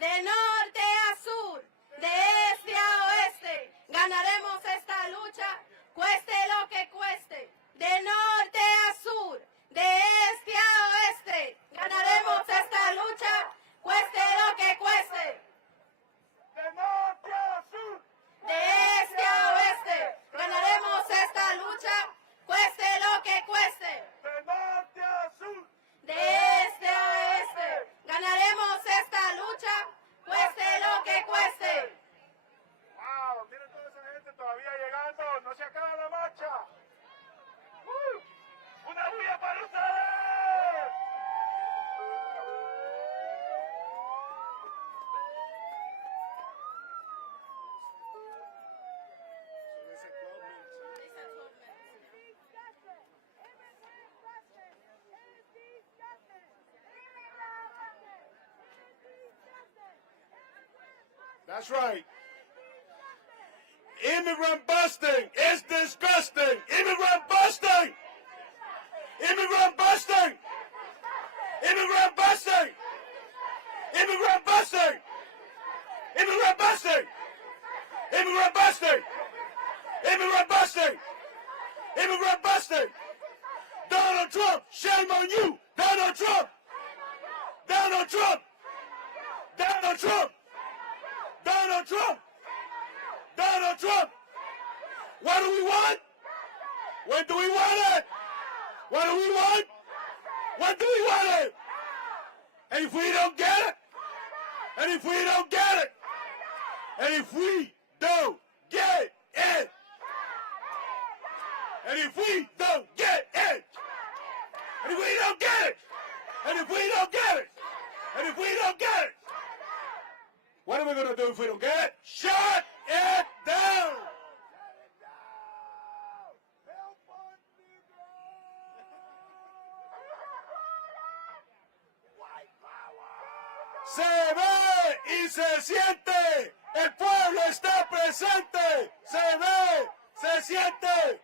de norte a sur, de este a oeste. Ganaremos esta lucha, cueste lo que cueste, de norte a sur, de este a oeste. Ganaremos esta lucha, cueste lo que cueste. De norte a sur, de este a oeste. Ganaremos esta lucha, cueste lo que cueste. de norte a sur, de este a oeste. Ganaremos esta lucha, cueste lo que cueste. Wow, miren toda esa gente todavía llegando, no se acaba la marcha. ¡Una bulla para ustedes! That's right. Immigrant busting is disgusting. Immigrant busting. Immigrant busting. Immigrant busting. Immigrant busting. Immigrant busting. Immigrant busting. Immigrant busting. Immigrant busting. Donald Trump, shame on you. Donald Trump. Donald Trump. Donald Trump. Donald Trump! Donald Trump! What do we want? When do we want it? What do we want? When do we want it? And if we don't get it, and if we don't get it, and if we don't get it, and if we don't get it, and if we don't get it, and if we don't get it, and if we don't get it, what are we going to do if we don't get it? Shut it down! Se ve y se siente, el pueblo está presente, se ve, se siente,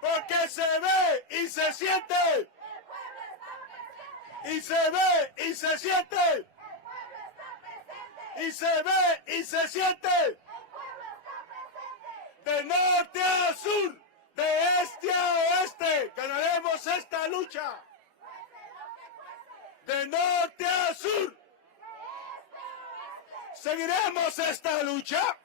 porque se ve y se siente, y se ve y se siente. Y se ve y se siente. De norte a sur, de este a oeste, ganaremos esta lucha. De norte a sur, seguiremos esta lucha.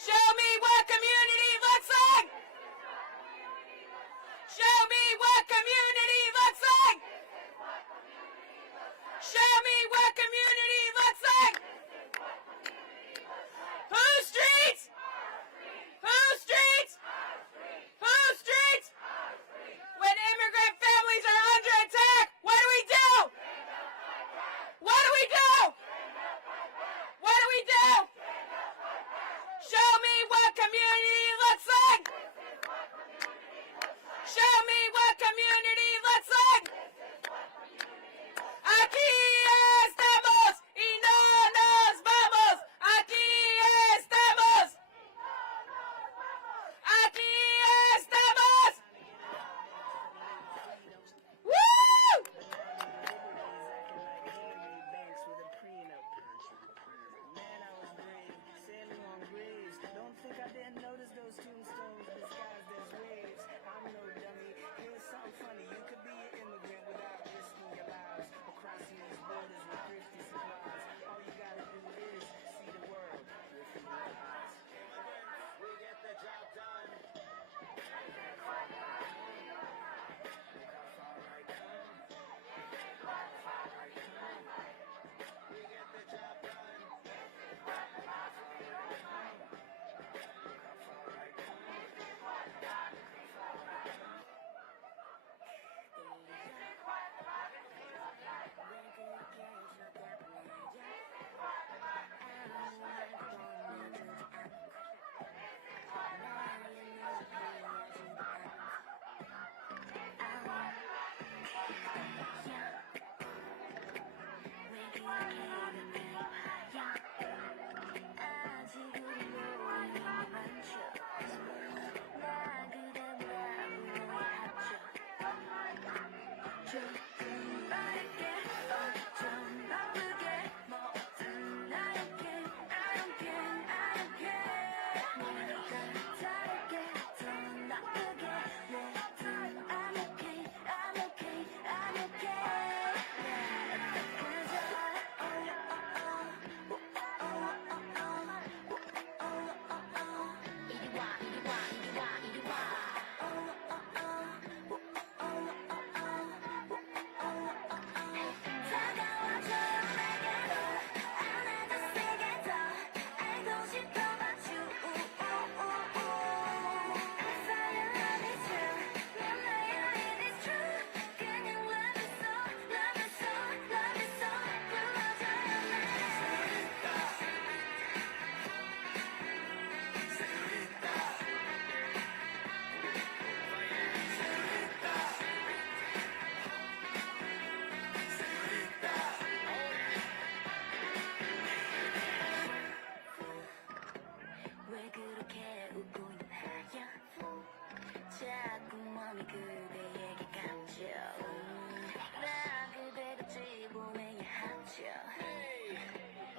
Show me what community looks like! Show me what community looks like! Show me what community looks like! Whose streets? Whose streets? Whose streets? When immigrant families are under attack, what do we do? What do we do? What do we do? Show me what community looks like! Show me what community looks like! Aquí estamos y no nos vamos! Aquí estamos!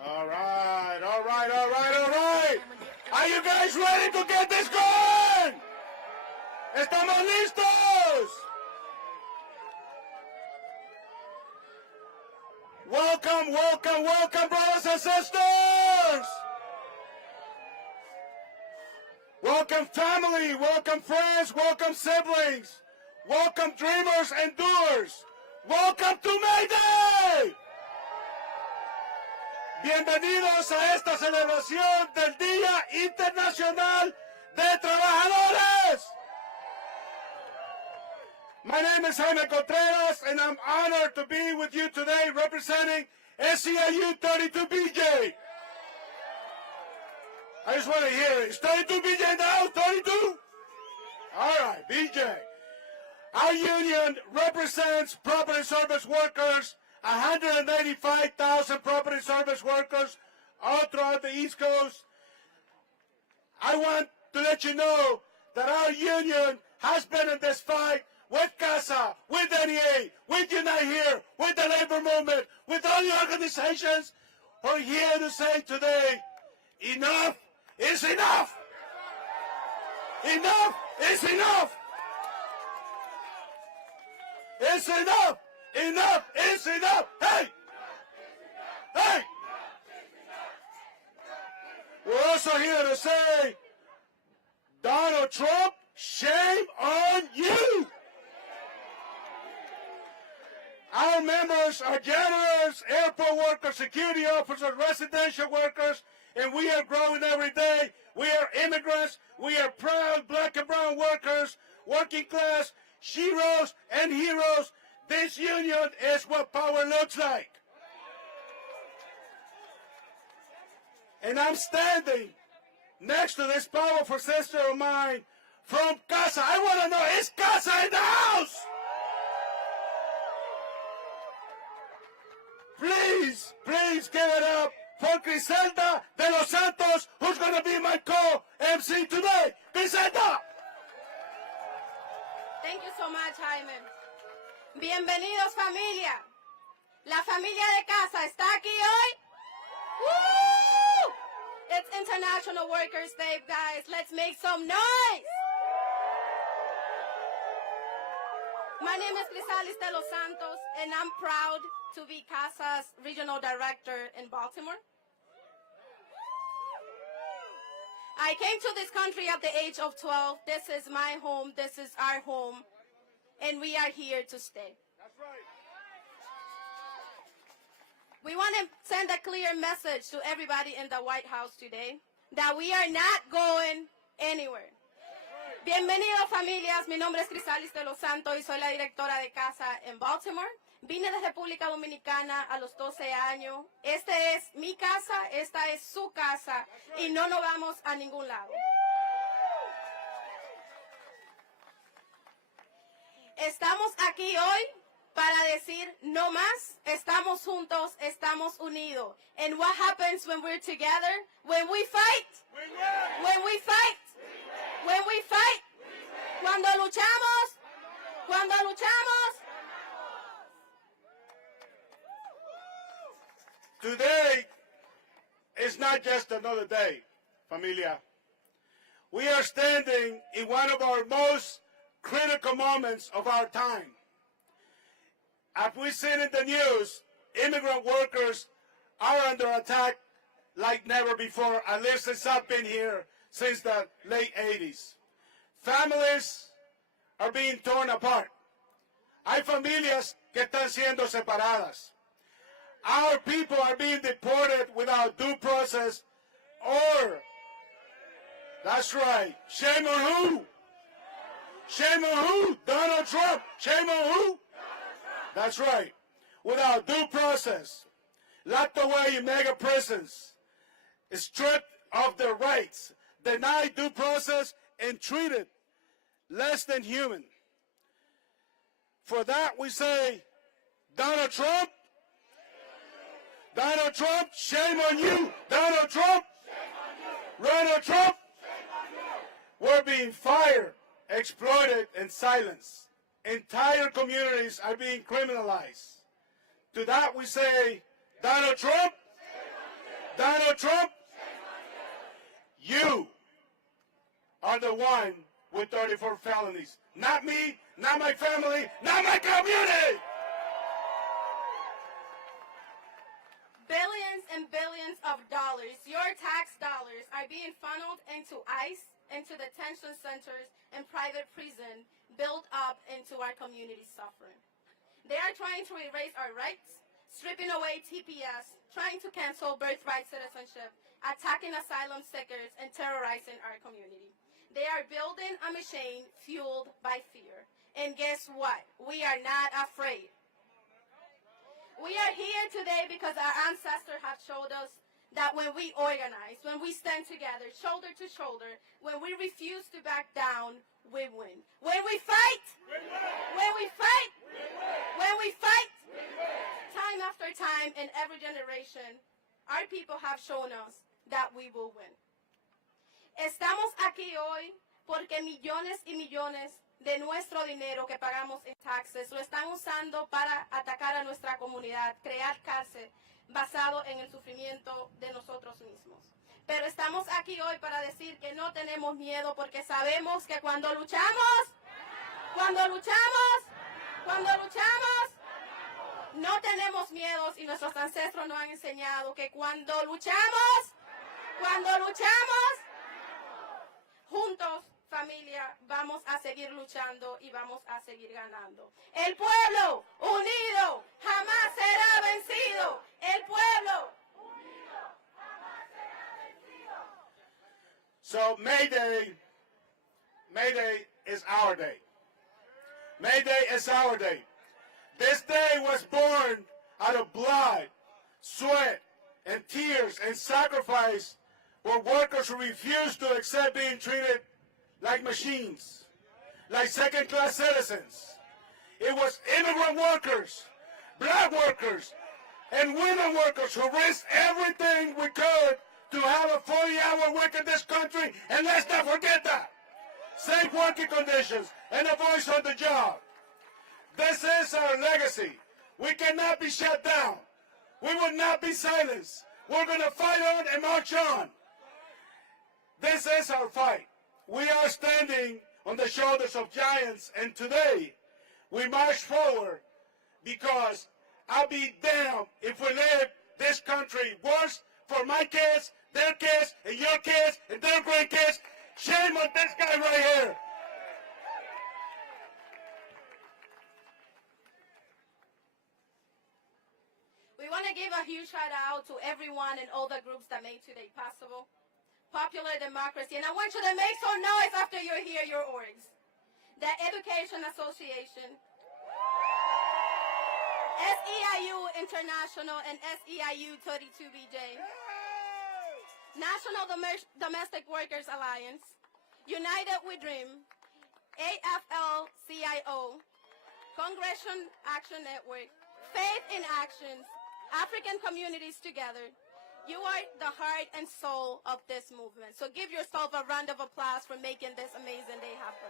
All right, all right, all right, all right. Are you guys ready to get this going? ¿Estamos listos? Welcome, welcome, welcome, brothers and sisters. Welcome, family. Welcome, friends. Welcome, siblings. Welcome, dreamers and doers. Welcome to May Day. Bienvenidos a esta celebración del Día Internacional de Trabajadores. My name is Jaime Contreras, and I'm honored to be with you today representing SEIU 32BJ. I just want to hear it. Is 32BJ now? 32? All right, BJ. Our union represents property service workers, 185,000 property service workers all throughout the East Coast. I want to let you know that our union has been in this fight with CASA, with NEA, with Unite Here, with the labor movement, with all the organizations who are here to say today, enough is enough. Enough is enough. It's enough. Enough is enough. Hey! Hey! We're also here to say, Donald Trump, shame on you. Our members are janitors, airport workers, security officers, residential workers, and we are growing every day. We are immigrants. We are proud black and brown workers, working class, sheroes and heroes. This union is what power looks like. And I'm standing next to this powerful sister of mine from CASA. I want to know, is CASA in the house? Please, please give it up for Griselda de los Santos, who's going to be my co-MC today. Griselda! Thank you so much, Jaime. Bienvenidos, familia. La familia de casa está aquí hoy. Woo! It's International Workers' Day, guys. Let's make some noise. My name is Griselda de los Santos, and I'm proud to be CASA's regional director in Baltimore. I came to this country at the age of 12. This is my home. This is our home. And we are here to stay. That's right. We want to send a clear message to everybody in the White House today that we are not going anywhere. Bienvenidos, familias. Mi nombre es Crisalis de los Santos y soy la directora de CASA en Baltimore. Vine de República Dominicana a los 12 años. Esta es mi casa, esta es su casa y no nos vamos a ningún lado. Estamos aquí hoy para decir no más, estamos juntos, estamos unidos. And what happens when we're together? When we fight. When we fight. When we fight. Cuando luchamos. Today is not just another day, familia. We are standing in one of our most critical moments of our time. As we've seen in the news, immigrant workers are under attack like never before, at least since I've been here since the late 80s. Families are being torn apart. Hay familias que están siendo separadas. Our people are being deported without due process or, that's right, shame on who? Shame on who? Donald Trump. Shame on who? That's right. Without due process, locked away in mega prisons, stripped of their rights, denied due process, and treated less than human. For that we say, Donald Trump, Donald Trump, shame on you. Donald Trump, Donald Trump, we're being fired, exploited, and silenced. Entire communities are being criminalized. To that we say, Donald Trump, Donald Trump, you are the one with 34 felonies. Not me, not my family, not my community. Billions and billions of dollars, your tax dollars, are being funneled into ICE, into detention centers and private prison built up into our community suffering. They are trying to erase our rights, stripping away TPS, trying to cancel birthright citizenship, attacking asylum seekers, and terrorizing our community. They are building a machine fueled by fear. And guess what? We are not afraid. We are here today because our ancestors have showed us that when we organize, when we stand together, shoulder to shoulder, when we refuse to back down, we win. When we fight, when we fight, when we fight, time after time in every generation, our people have shown us that we will win. Estamos aquí hoy porque millones y millones de nuestro dinero que pagamos en taxes lo están usando para atacar a nuestra comunidad, crear cárcel basado en el sufrimiento de nosotros mismos. Pero estamos aquí hoy para decir que no tenemos miedo porque sabemos que cuando luchamos, no tenemos miedos y nuestros ancestros nos han enseñado que cuando luchamos, juntos, familia, vamos a seguir luchando y vamos a seguir ganando. El pueblo unido jamás será vencido. El pueblo unido jamás será vencido. So May Day is our day. May Day is our day. This day was born out of blood, sweat, and tears and sacrifice where workers who refused to accept being treated like machines, like second-class citizens. It was immigrant workers, black workers, and women workers who risked everything we could to have a 40-hour week in this country, and let's not forget that. Safe working conditions and a voice on the job. This is our legacy. We cannot be shut down. We will not be silenced. We're going to fight on and march on. This is our fight. We are standing on the shoulders of giants, and today we march forward because I'll be damned if we leave this country worse for my kids, their kids, and your kids, and their grandkids. Shame on this guy right here. We want to give a huge shout out to everyone and all the groups that made today possible. Popular Democracy, and I want you to make some noise after you hear your orgs. The Education Association, SEIU International and SEIU 32BJ, National Domestic Workers Alliance, United We Dream, AFL-CIO, Congressional Action Network, Faith in Actions, African Communities Together. You are the heart and soul of this movement. So give yourself a round of applause for making this amazing day happen.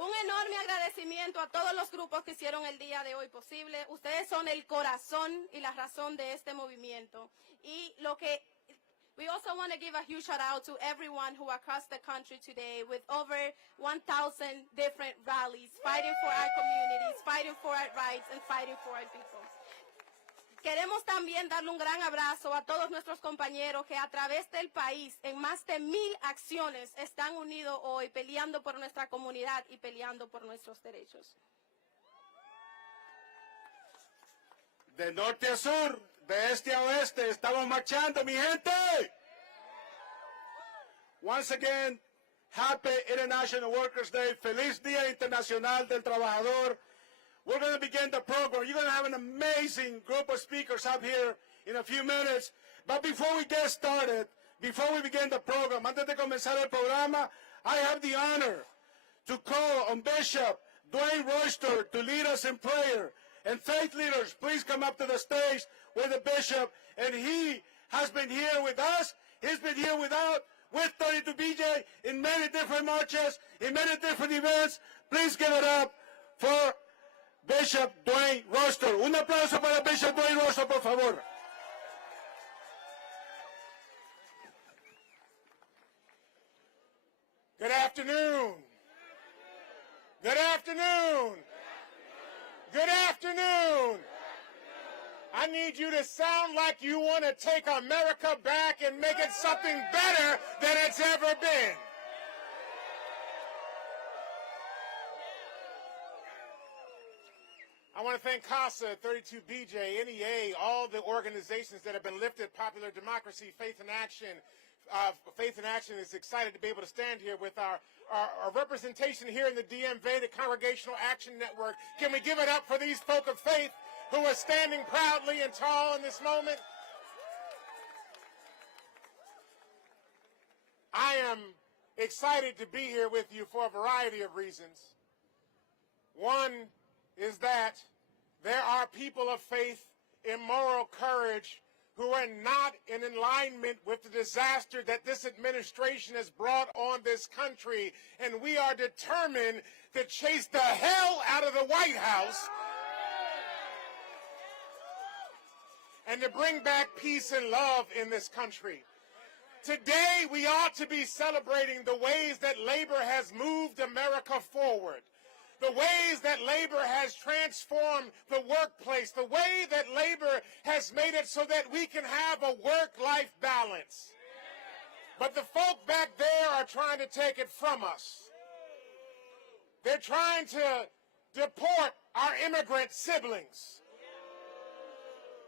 Un enorme agradecimiento a todos los grupos que hicieron el día de hoy posible. Ustedes son el corazón y la razón de este movimiento. We also want to give a huge shout out to everyone who across the country today with over 1,000 different rallies fighting for our communities, fighting for our rights, and fighting for our people. Queremos también darle un gran abrazo a todos nuestros compañeros que a través del país, en más de 1,000 acciones, están unidos hoy peleando por nuestra comunidad y peleando por nuestros derechos. De norte a sur, de este a oeste, estamos marchando, mi gente. Once again, happy International Workers' Day. Feliz Día Internacional del Trabajador. We're going to begin the program. You're going to have an amazing group of speakers up here in a few minutes. But before we get started, before we begin the program, antes de comenzar el programa, I have the honor to call on Bishop Dwayne Royster to lead us in prayer. And faith leaders, please come up to the stage with the bishop. And he has been here with us. He's been here with 32 BJ in many different marches, in many different events. Please give it up for Bishop Dwayne Royster. Un aplauso para Bishop Dwayne Royster, por favor. Good afternoon. Good afternoon. Good afternoon. I need you to sound like you want to take America back and make it something better than it's ever been. I want to thank CASA, 32BJ, NEA, all the organizations that have been lifted, Popular Democracy, Faith in Action. Faith in Action is excited to be able to stand here with our representation here in the DMV, the Congregational Action Network. Can we give it up for these folk of faith who are standing proudly and tall in this moment? I am excited to be here with you for a variety of reasons. One is that there are people of faith and moral courage who are not in alignment with the disaster that this administration has brought on this country, and we are determined to chase the hell out of the White House and to bring back peace and love in this country. Today, we ought to be celebrating the ways that labor has moved America forward, the ways that labor has transformed the workplace, the way that labor has made it so that we can have a work-life balance. But the folk back there are trying to take it from us. They're trying to deport our immigrant siblings.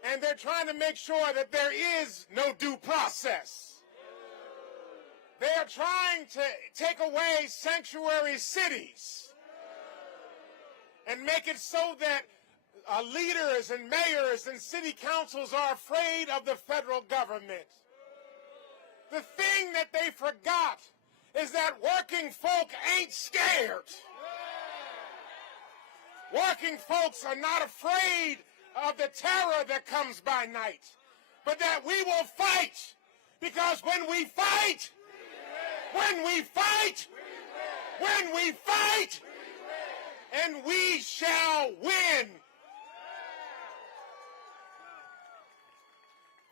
And they're trying to make sure that there is no due process. They are trying to take away sanctuary cities and make it so that leaders and mayors and city councils are afraid of the federal government. The thing that they forgot is that working folk ain't scared. Working folks are not afraid of the terror that comes by night, but that we will fight, because when we fight, and we shall win.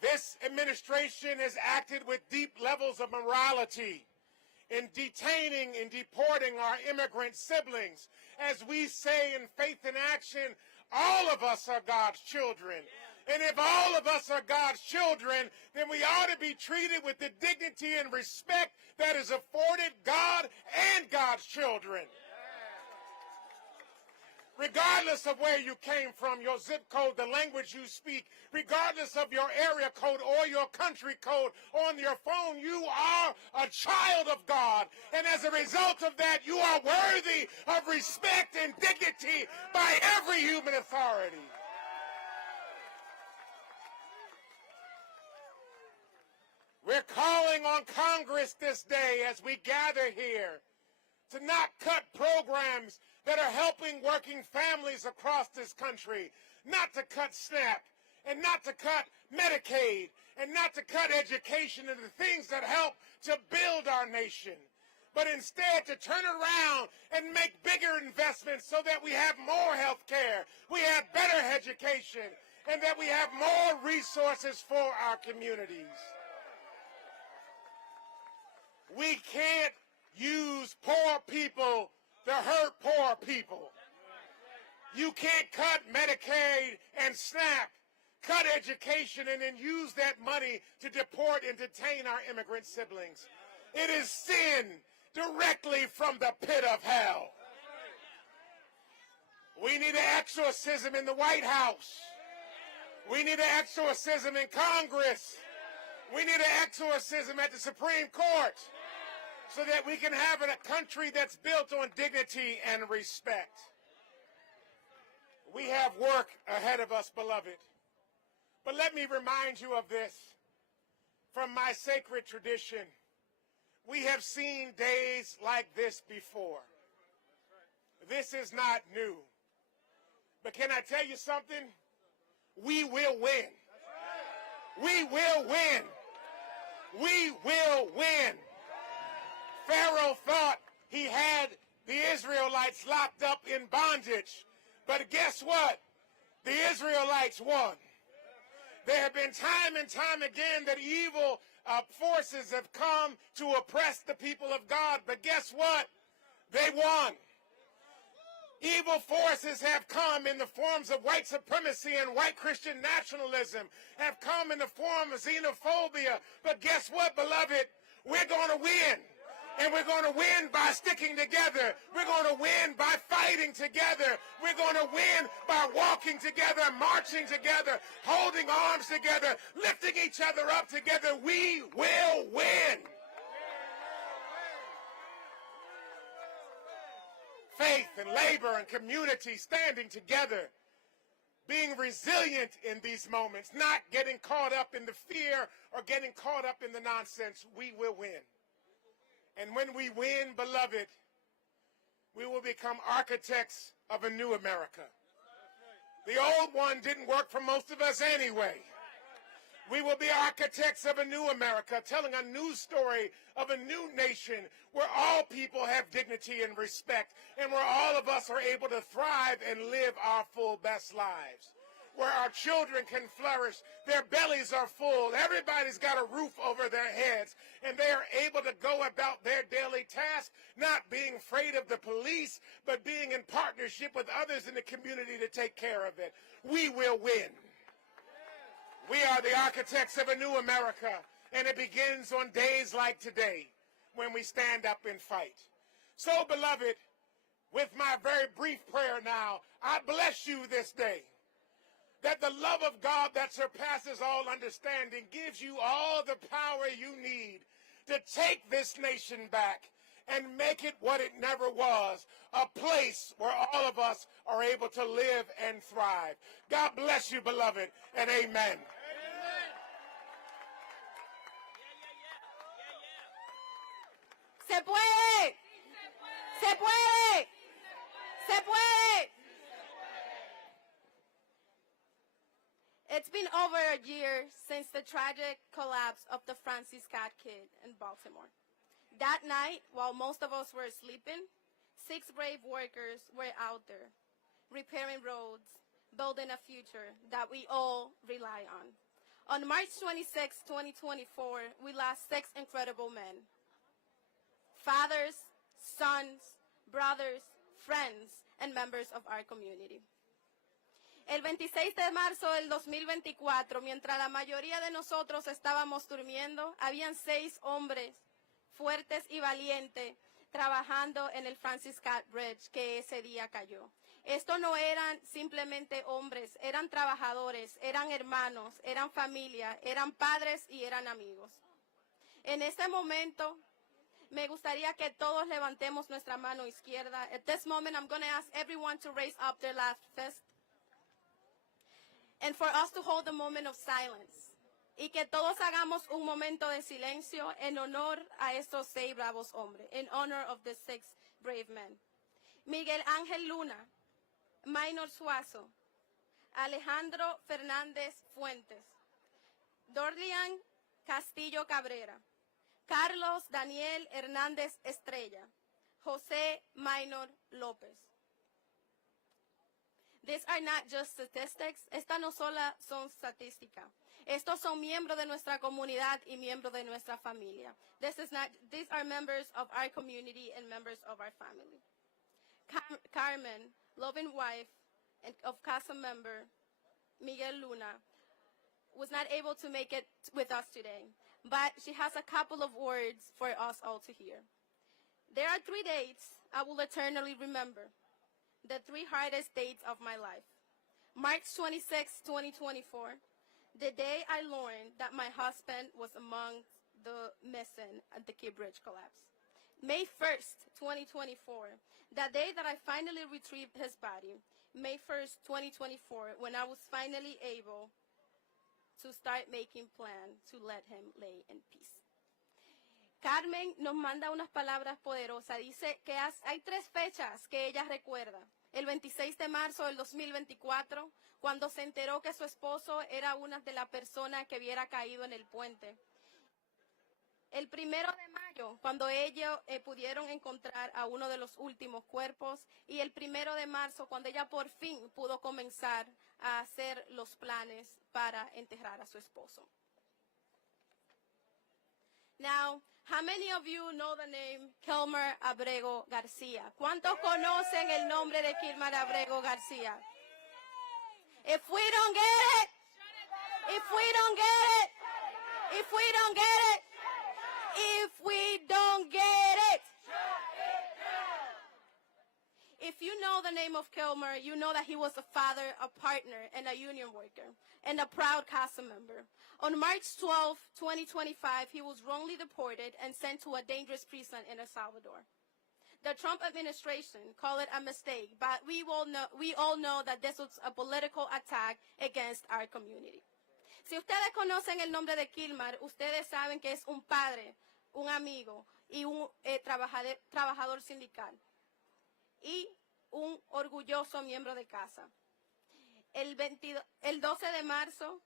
This administration has acted with deep levels of morality in detaining and deporting our immigrant siblings. As we say in Faith in Action, all of us are God's children. And if all of us are God's children, then we ought to be treated with the dignity and respect that is afforded God and God's children. Regardless of where you came from, your zip code, the language you speak, regardless of your area code or your country code on your phone, you are a child of God. And as a result of that, you are worthy of respect and dignity by every human authority. We're calling on Congress this day as we gather here to not cut programs that are helping working families across this country, not to cut SNAP, and not to cut Medicaid, and not to cut education and the things that help to build our nation. but instead to turn around and make bigger investments so that we have more health care, we have better education, and that we have more resources for our communities. We can't use poor people to hurt poor people. You can't cut Medicaid and SNAP, cut education, and then use that money to deport and detain our immigrant siblings. It is sin directly from the pit of hell. We need an exorcism in the White House. We need an exorcism in Congress. We need an exorcism at the Supreme Court so that we can have a country that's built on dignity and respect. We have work ahead of us, beloved. But let me remind you of this. From my sacred tradition, we have seen days like this before. This is not new. But can I tell you something? We will win. We will win. We will win. Pharaoh thought he had the Israelites locked up in bondage. But guess what? The Israelites won. There have been time and time again that evil forces have come to oppress the people of God. But guess what? They won. Evil forces have come in the forms of white supremacy and white Christian nationalism, have come in the form of xenophobia. But guess what, beloved? We're going to win. And we're going to win by sticking together. We're going to win by fighting together. We're going to win by walking together, marching together, holding arms together, lifting each other up together. We will win. Faith and labor and community standing together, being resilient in these moments, not getting caught up in the fear or getting caught up in the nonsense. We will win. And when we win, beloved, we will become architects of a new America. The old one didn't work for most of us anyway. We will be architects of a new America, telling a new story of a new nation where all people have dignity and respect, and where all of us are able to thrive and live our full best lives. Where our children can flourish, their bellies are full, everybody's got a roof over their heads, and they are able to go about their daily task, not being afraid of the police, but being in partnership with others in the community to take care of it. We will win. We are the architects of a new America, and it begins on days like today when we stand up and fight. So, beloved, with my very brief prayer now, I bless you this day, that the love of God that surpasses all understanding gives you all the power you need to take this nation back and make it what it never was, a place where all of us are able to live and thrive. God bless you, beloved, and amen. Se puede. Se puede. Se puede. It's been over a year since the tragic collapse of the Francis Scott Kid in Baltimore. That night, while most of us were sleeping, 6 brave workers were out there, repairing roads, building a future that we all rely on. On March 26, 2024, we lost 6 incredible men. Fathers, sons, brothers, friends, and members of our community. El 26 de marzo del 2024, mientras la mayoría de nosotros estábamos durmiendo, habían 6 hombres fuertes y valientes trabajando en el Francis Scott Bridge que ese día cayó. Estos no eran simplemente hombres, eran trabajadores, eran hermanos, eran familia, eran padres y eran amigos. En este momento, me gustaría que todos levantemos nuestra mano izquierda. At this moment, I'm going to ask everyone to raise up their left fist. And for us to hold a moment of silence. Y que todos hagamos un momento de silencio en honor a estos 6 bravos hombres. In honor of the 6 brave men. Miguel Ángel Luna, Minor Suazo, Alejandro Fernández Fuentes, Dorlian Castillo Cabrera, Carlos Daniel Hernández Estrella, José Minor López. These are not just statistics. Estas no solo son estadísticas. Estos son miembros de nuestra comunidad y miembros de nuestra familia. These are members of our community and members of our family. Carmen, loving wife and of CASA member Miguel Luna, was not able to make it with us today, but she has a couple of words for us all to hear. There are 3 dates I will eternally remember, the 3 hardest dates of my life. March 26, 2024, the day I learned that my husband was among the missing at the Key Bridge collapse. May 1st, 2024, the day that I finally retrieved his body. May 1st, 2024, when I was finally able to start making plans to let him lay in peace. Carmen nos manda unas palabras poderosas. Dice que hay 3 fechas que ella recuerda. El 26 de marzo del 2024, cuando se enteró que su esposo era una de las personas que hubiera caído en el puente. El 1 de mayo, cuando ellos pudieron encontrar a uno de los últimos cuerpos. Y el 1 de marzo, cuando ella por fin pudo comenzar a hacer los planes para enterrar a su esposo. Now, how many of you know the name Kilmar Abrego Garcia? ¿Cuántos conocen el nombre de Kilmar Abrego Garcia? If we don't get it, if we don't get it, if we don't get it, if we don't get it. If you know the name of Kilmar, you know that he was a father, a partner, and a union worker, and a proud CASA member. On March 12, 2025, he was wrongly deported and sent to a dangerous prison in El Salvador. The Trump administration called it a mistake, but we all know that this was a political attack against our community. Si ustedes conocen el nombre de Kilmar, ustedes saben que es un padre, un amigo y un trabajador sindical y un orgulloso miembro de CASA. El 12 de marzo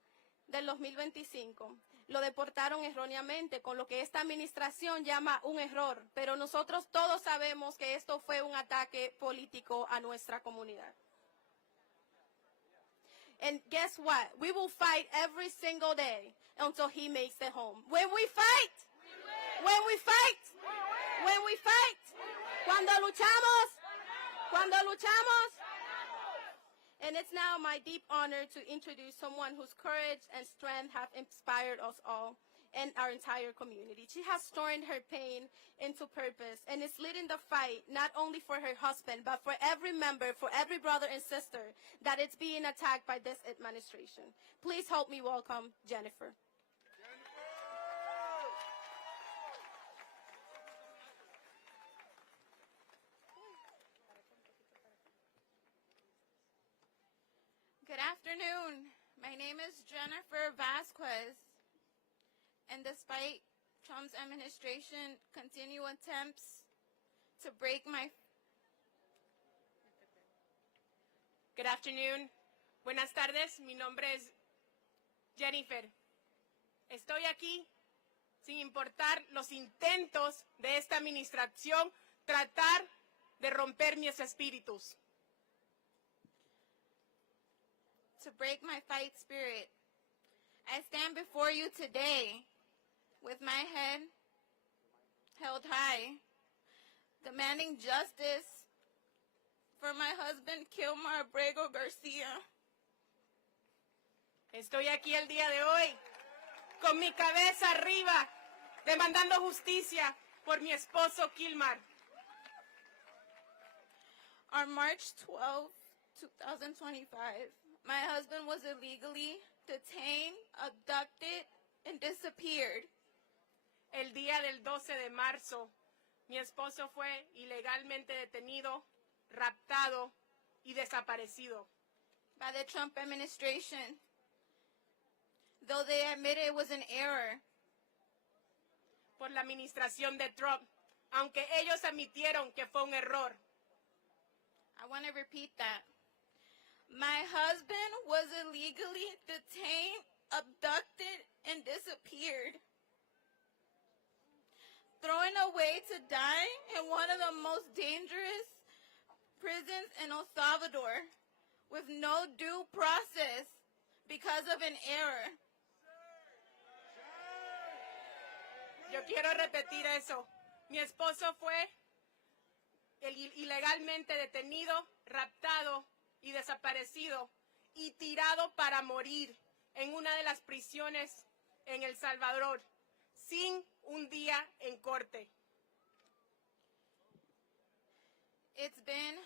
del 2025 lo deportaron erróneamente, con lo que esta administración llama un error, pero nosotros todos sabemos que esto fue un ataque político a nuestra comunidad. And guess what? We will fight every single day until he makes it home. When we fight, when we fight, when we fight, cuando luchamos, and it's now my deep honor to introduce someone whose courage and strength have inspired us all and our entire community. She has turned her pain into purpose and is leading the fight not only for her husband, but for every member, for every brother and sister that is being attacked by this administration. Please help me welcome Jennifer. Good afternoon. My name is Jennifer Vasquez, and despite Trump's administration continued attempts to break my... Good afternoon. Buenas tardes. Mi nombre es Jennifer. Estoy aquí sin importar los intentos de esta administración tratar de romper mis espíritus. To break my fight spirit, I stand before you today with my head held high, demanding justice for my husband, Kilmar Abrego Garcia. Estoy aquí el día de hoy con mi cabeza arriba, demandando justicia por mi esposo Kilmar. On March 12, 2025, my husband was illegally detained, abducted, and disappeared. El día del 12 de marzo, mi esposo fue ilegalmente detenido, raptado y desaparecido. By the Trump administration, though they admitted it was an error. Por la administración de Trump, aunque ellos admitieron que fue un error. I want to repeat that. My husband was illegally detained, abducted, and disappeared. given away to die in one of the most dangerous prisons in El Salvador with no due process because of an error. Yo quiero repetir eso. Mi esposo fue ilegalmente detenido, raptado y desaparecido y tirado para morir en una de las prisiones en El Salvador, sin un día en corte. It's been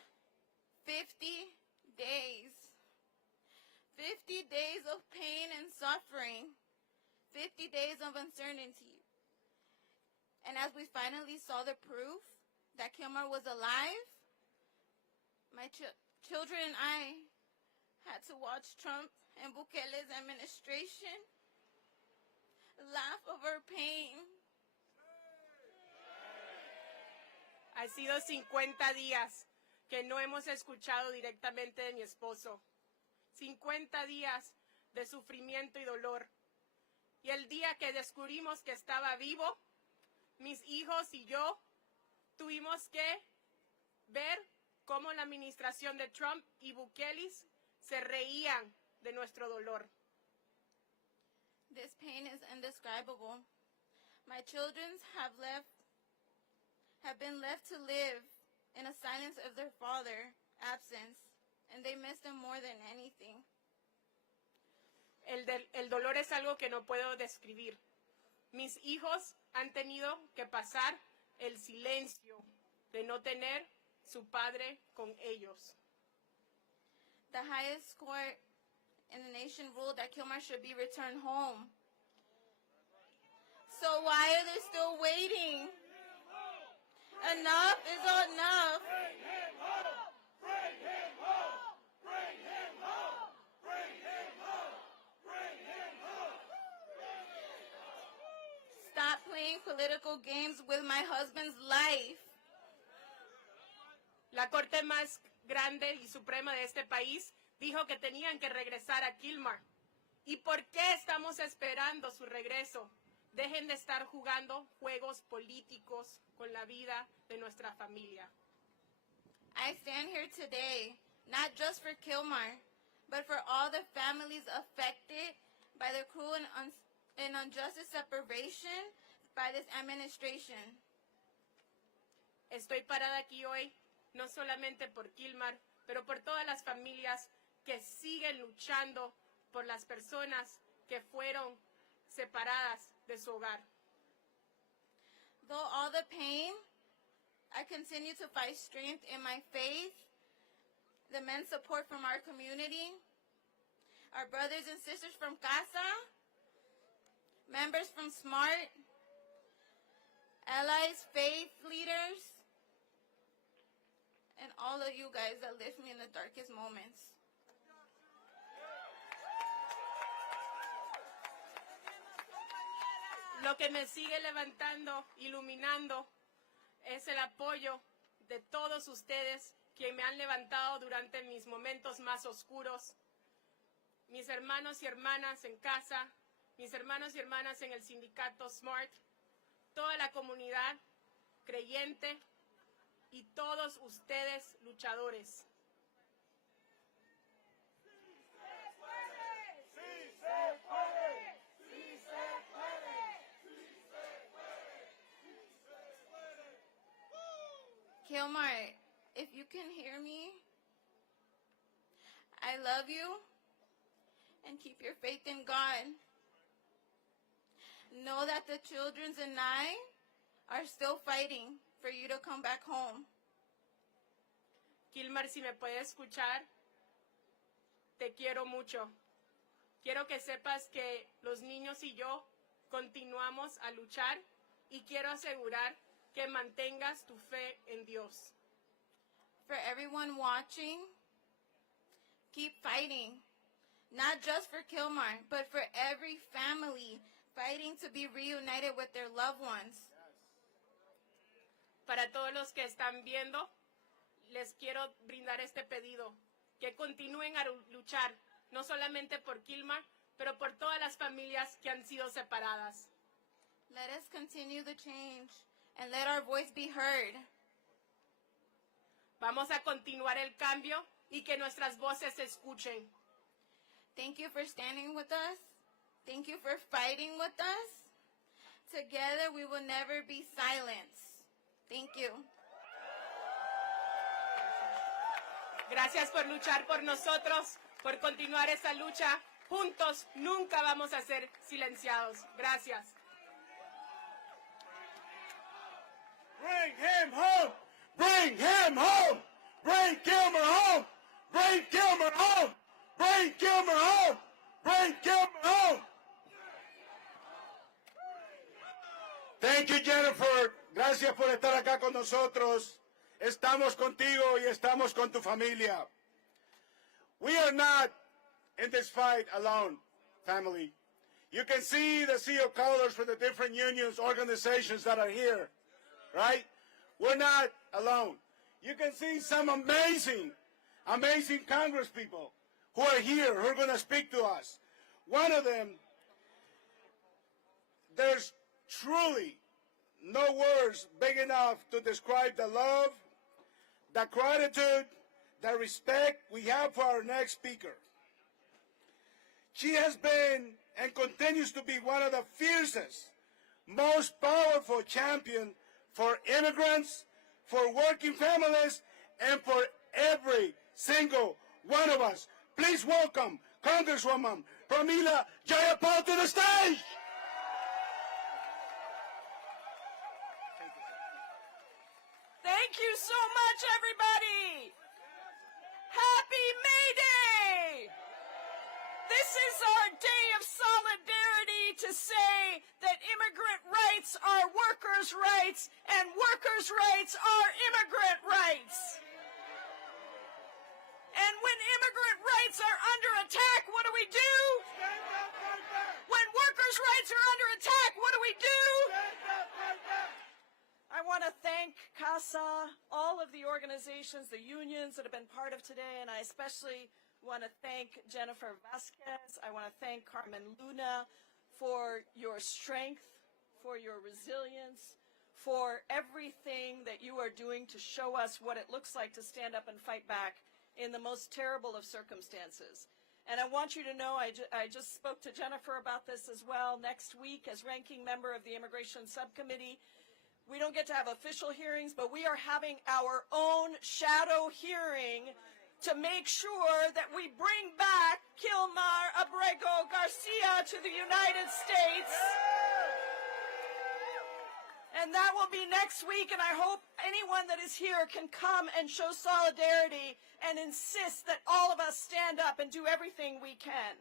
50 days. 50 days of pain and suffering. 50 days of uncertainty. And as we finally saw the proof that Kilmar was alive, my children and I had to watch Trump and Bukele's administration laugh over pain. Ha sido 50 días que no hemos escuchado directamente de mi esposo. 50 días de sufrimiento y dolor. Y el día que descubrimos que estaba vivo, mis hijos y yo tuvimos que ver cómo la administración de Trump y Bukele se reían de nuestro dolor. This pain is indescribable. My children have been left to live in a silence of their father's absence, and they miss him more than anything. El dolor es algo que no puedo describir. Mis hijos han tenido que pasar el silencio de no tener su padre con ellos. The highest court in the nation ruled that Kilmar should be returned home. So why are they still waiting? Enough is enough. Bring him home! Bring him home! Bring him home! Bring him home! Bring him home! Stop playing political games with my husband's life. La corte más grande y suprema de este país dijo que tenían que regresar a Kilmar. ¿Y por qué estamos esperando su regreso? Dejen de estar jugando juegos políticos con la vida de nuestra familia. I stand here today, not just for Kilmar, but for all the families affected by the cruel and unjust separation by this administration. Estoy parada aquí hoy, no solamente por Kilmar, pero por todas las familias que siguen luchando por las personas que fueron separadas de su hogar. Though all the pain, I continue to find strength in my faith, the immense support from our community, our brothers and sisters from CASA, members from SMART, allies, faith leaders, and all of you guys that lift me in the darkest moments. Lo que me sigue levantando, iluminando, es el apoyo de todos ustedes que me han levantado durante mis momentos más oscuros. Mis hermanos y hermanas en casa, mis hermanos y hermanas en el sindicato SMART, toda la comunidad creyente y todos ustedes luchadores. Kilmar, if you can hear me, I love you, and keep your faith in God. Know that the children and I are still fighting for you to come back home. Kilmar, si me puedes escuchar, te quiero mucho. Quiero que sepas que los niños y yo continuamos a luchar y quiero asegurar que mantengas tu fe en Dios. For everyone watching, keep fighting. Not just for Kilmar, but for every family fighting to be reunited with their loved ones. Para todos los que están viendo, les quiero brindar este pedido, que continúen a luchar, no solamente por Kilmar, pero por todas las familias que han sido separadas. Let us continue the change and let our voice be heard. Vamos a continuar el cambio y que nuestras voces se escuchen. Thank you for standing with us. Thank you for fighting with us. Together we will never be silenced. Thank you. Gracias por luchar por nosotros, por continuar esa lucha. Juntos nunca vamos a ser silenciados. Gracias. Bring him home! Bring him home! Bring Kilmar home! Bring Kilmar home! Bring Kilmar home! Bring Kilmar home! Thank you, Jennifer. Gracias por estar acá con nosotros. Estamos contigo y estamos con tu familia. We are not in this fight alone, family. You can see the sea of colors for the different unions, organizations that are here, right? We're not alone. You can see some amazing congresspeople who are here, who are going to speak to us. One of them, there's truly no words big enough to describe the love, the gratitude, the respect we have for our next speaker. She has been and continues to be one of the fiercest, most powerful champions for immigrants, for working families, and for every single one of us. Please welcome Congresswoman Jayapal to the stage. Thank you so much, everybody. Happy May Day. This is our day of solidarity to say that immigrant rights are workers' rights and workers' rights are immigrant rights. And when immigrant rights are under attack, what do we do? When workers' rights are under attack, what do we do? I want to thank CASA, all of the organizations, the unions that have been part of today, and I especially want to thank Jennifer Vasquez. I want to thank Carmen Luna for your strength, for your resilience, for everything that you are doing to show us what it looks like to stand up and fight back in the most terrible of circumstances. And I want you to know, I just spoke to Jennifer about this as well. Next week, as ranking member of the Immigration Subcommittee, we don't get to have official hearings, but we are having our own shadow hearing to make sure that we bring back Kilmar Abrego Garcia to the United States. And that will be next week, and I hope anyone that is here can come and show solidarity and insist that all of us stand up and do everything we can.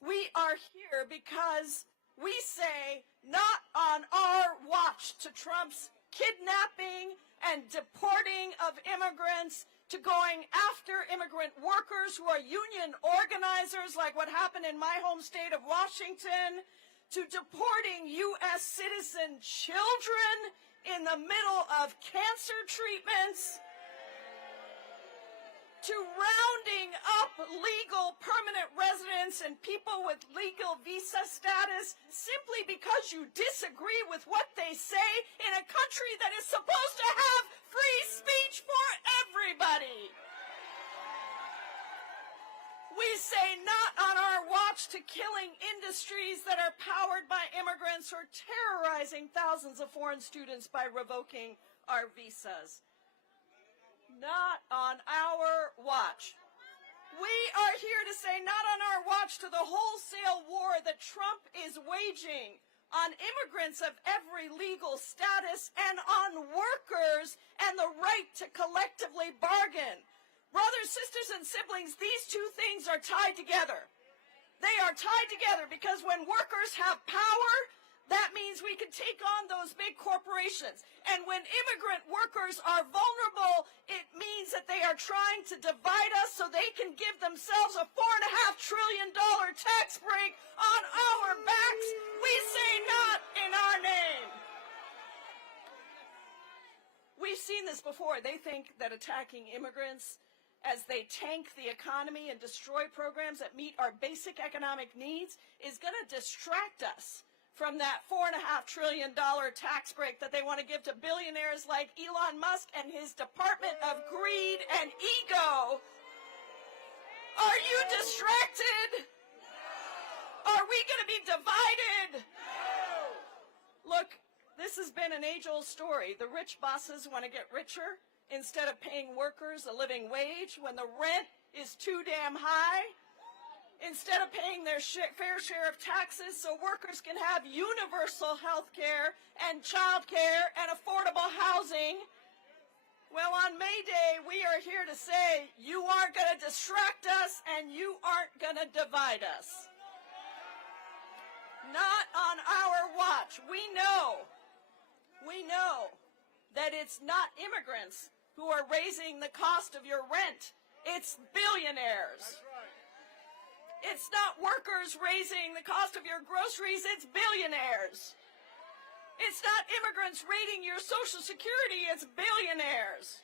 We are here because we say not on our watch to Trump's kidnapping and deporting of immigrants, to going after immigrant workers who are union organizers like what happened in my home state of Washington, to deporting U.S. citizen children in the middle of cancer treatments, to rounding up legal permanent residents and people with legal visa status simply because you disagree with what they say in a country that is supposed to have free speech for everybody. We say not on our watch to killing industries that are powered by immigrants or terrorizing thousands of foreign students by revoking our visas. Not on our watch. We are here to say not on our watch to the wholesale war that Trump is waging on immigrants of every legal status and on workers and the right to collectively bargain. Brothers, sisters, and siblings, these two things are tied together. They are tied together because when workers have power, that means we can take on those big corporations. And when immigrant workers are vulnerable, it means that they are trying to divide us so they can give themselves a $4.5 trillion tax break on our backs. We say not in our name. We've seen this before. They think that attacking immigrants as they tank the economy and destroy programs that meet our basic economic needs is going to distract us from that $4.5 trillion tax break that they want to give to billionaires like Elon Musk and his Department of Greed and Ego. Are you distracted? Are we going to be divided? Look, this has been an age-old story. The rich bosses want to get richer instead of paying workers a living wage when the rent is too damn high. Instead of paying their fair share of taxes so workers can have universal health care and child care and affordable housing. Well, on May Day, we are here to say you aren't going to distract us and you aren't going to divide us. Not on our watch. We know that it's not immigrants who are raising the cost of your rent. It's billionaires. It's not workers raising the cost of your groceries, it's billionaires. It's not immigrants raiding your Social Security, it's billionaires.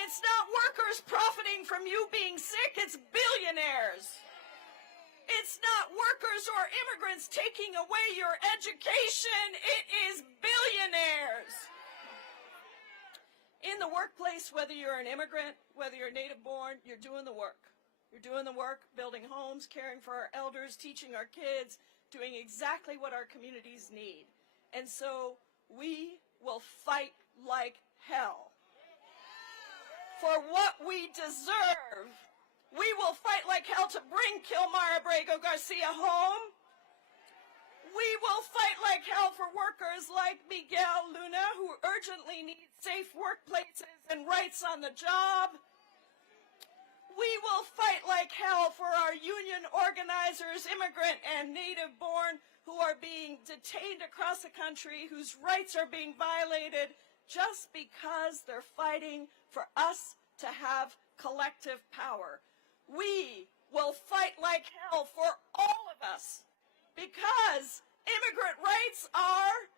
It's not workers profiting from you being sick, it's billionaires. It's not workers or immigrants taking away your education, it is billionaires. In the workplace, whether you're an immigrant, whether you're native born, you're doing the work. You're doing the work, building homes, caring for our elders, teaching our kids, doing exactly what our communities need. And so we will fight like hell for what we deserve. We will fight like hell to bring Kilmar Abrego Garcia home. We will fight like hell for workers like Miguel Luna, who urgently need safe workplaces and rights on the job. We will fight like hell for our union organizers, immigrant and native born, who are being detained across the country, whose rights are being violated just because they're fighting for us to have collective power. We will fight like hell for all of us because immigrant rights are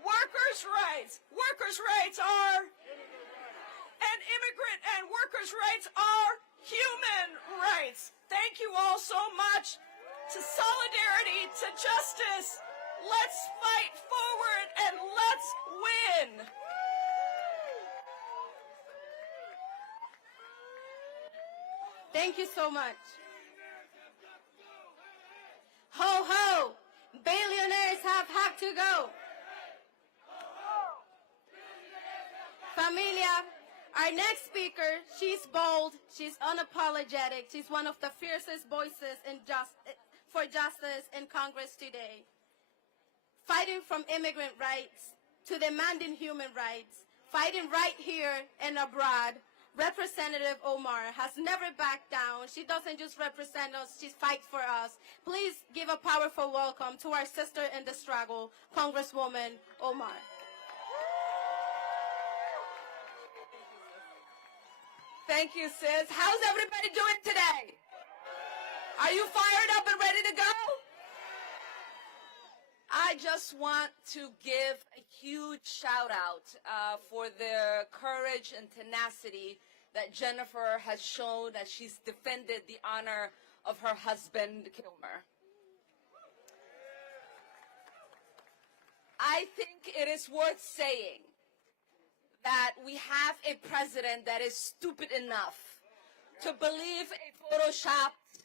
workers' rights. Workers' rights are, and immigrant and workers' rights are human rights. Thank you all so much. To solidarity, to justice. Let's fight forward and let's win. Thank you so much. Ho, ho! Billionaires have to go. Familia, our next speaker, she's bold, she's unapologetic, she's one of the fiercest voices for justice in Congress today. Fighting from immigrant rights to demanding human rights, fighting right here and abroad, Representative Omar has never backed down. She doesn't just represent us, she fights for us. Please give a powerful welcome to our sister in the struggle, Congresswoman Omar. Thank you, sis. How's everybody doing today? Are you fired up and ready to go? I just want to give a huge shout out for the courage and tenacity that Jennifer has shown as she's defended the honor of her husband, Kilmar. I think it is worth saying that we have a president that is stupid enough to believe a photoshopped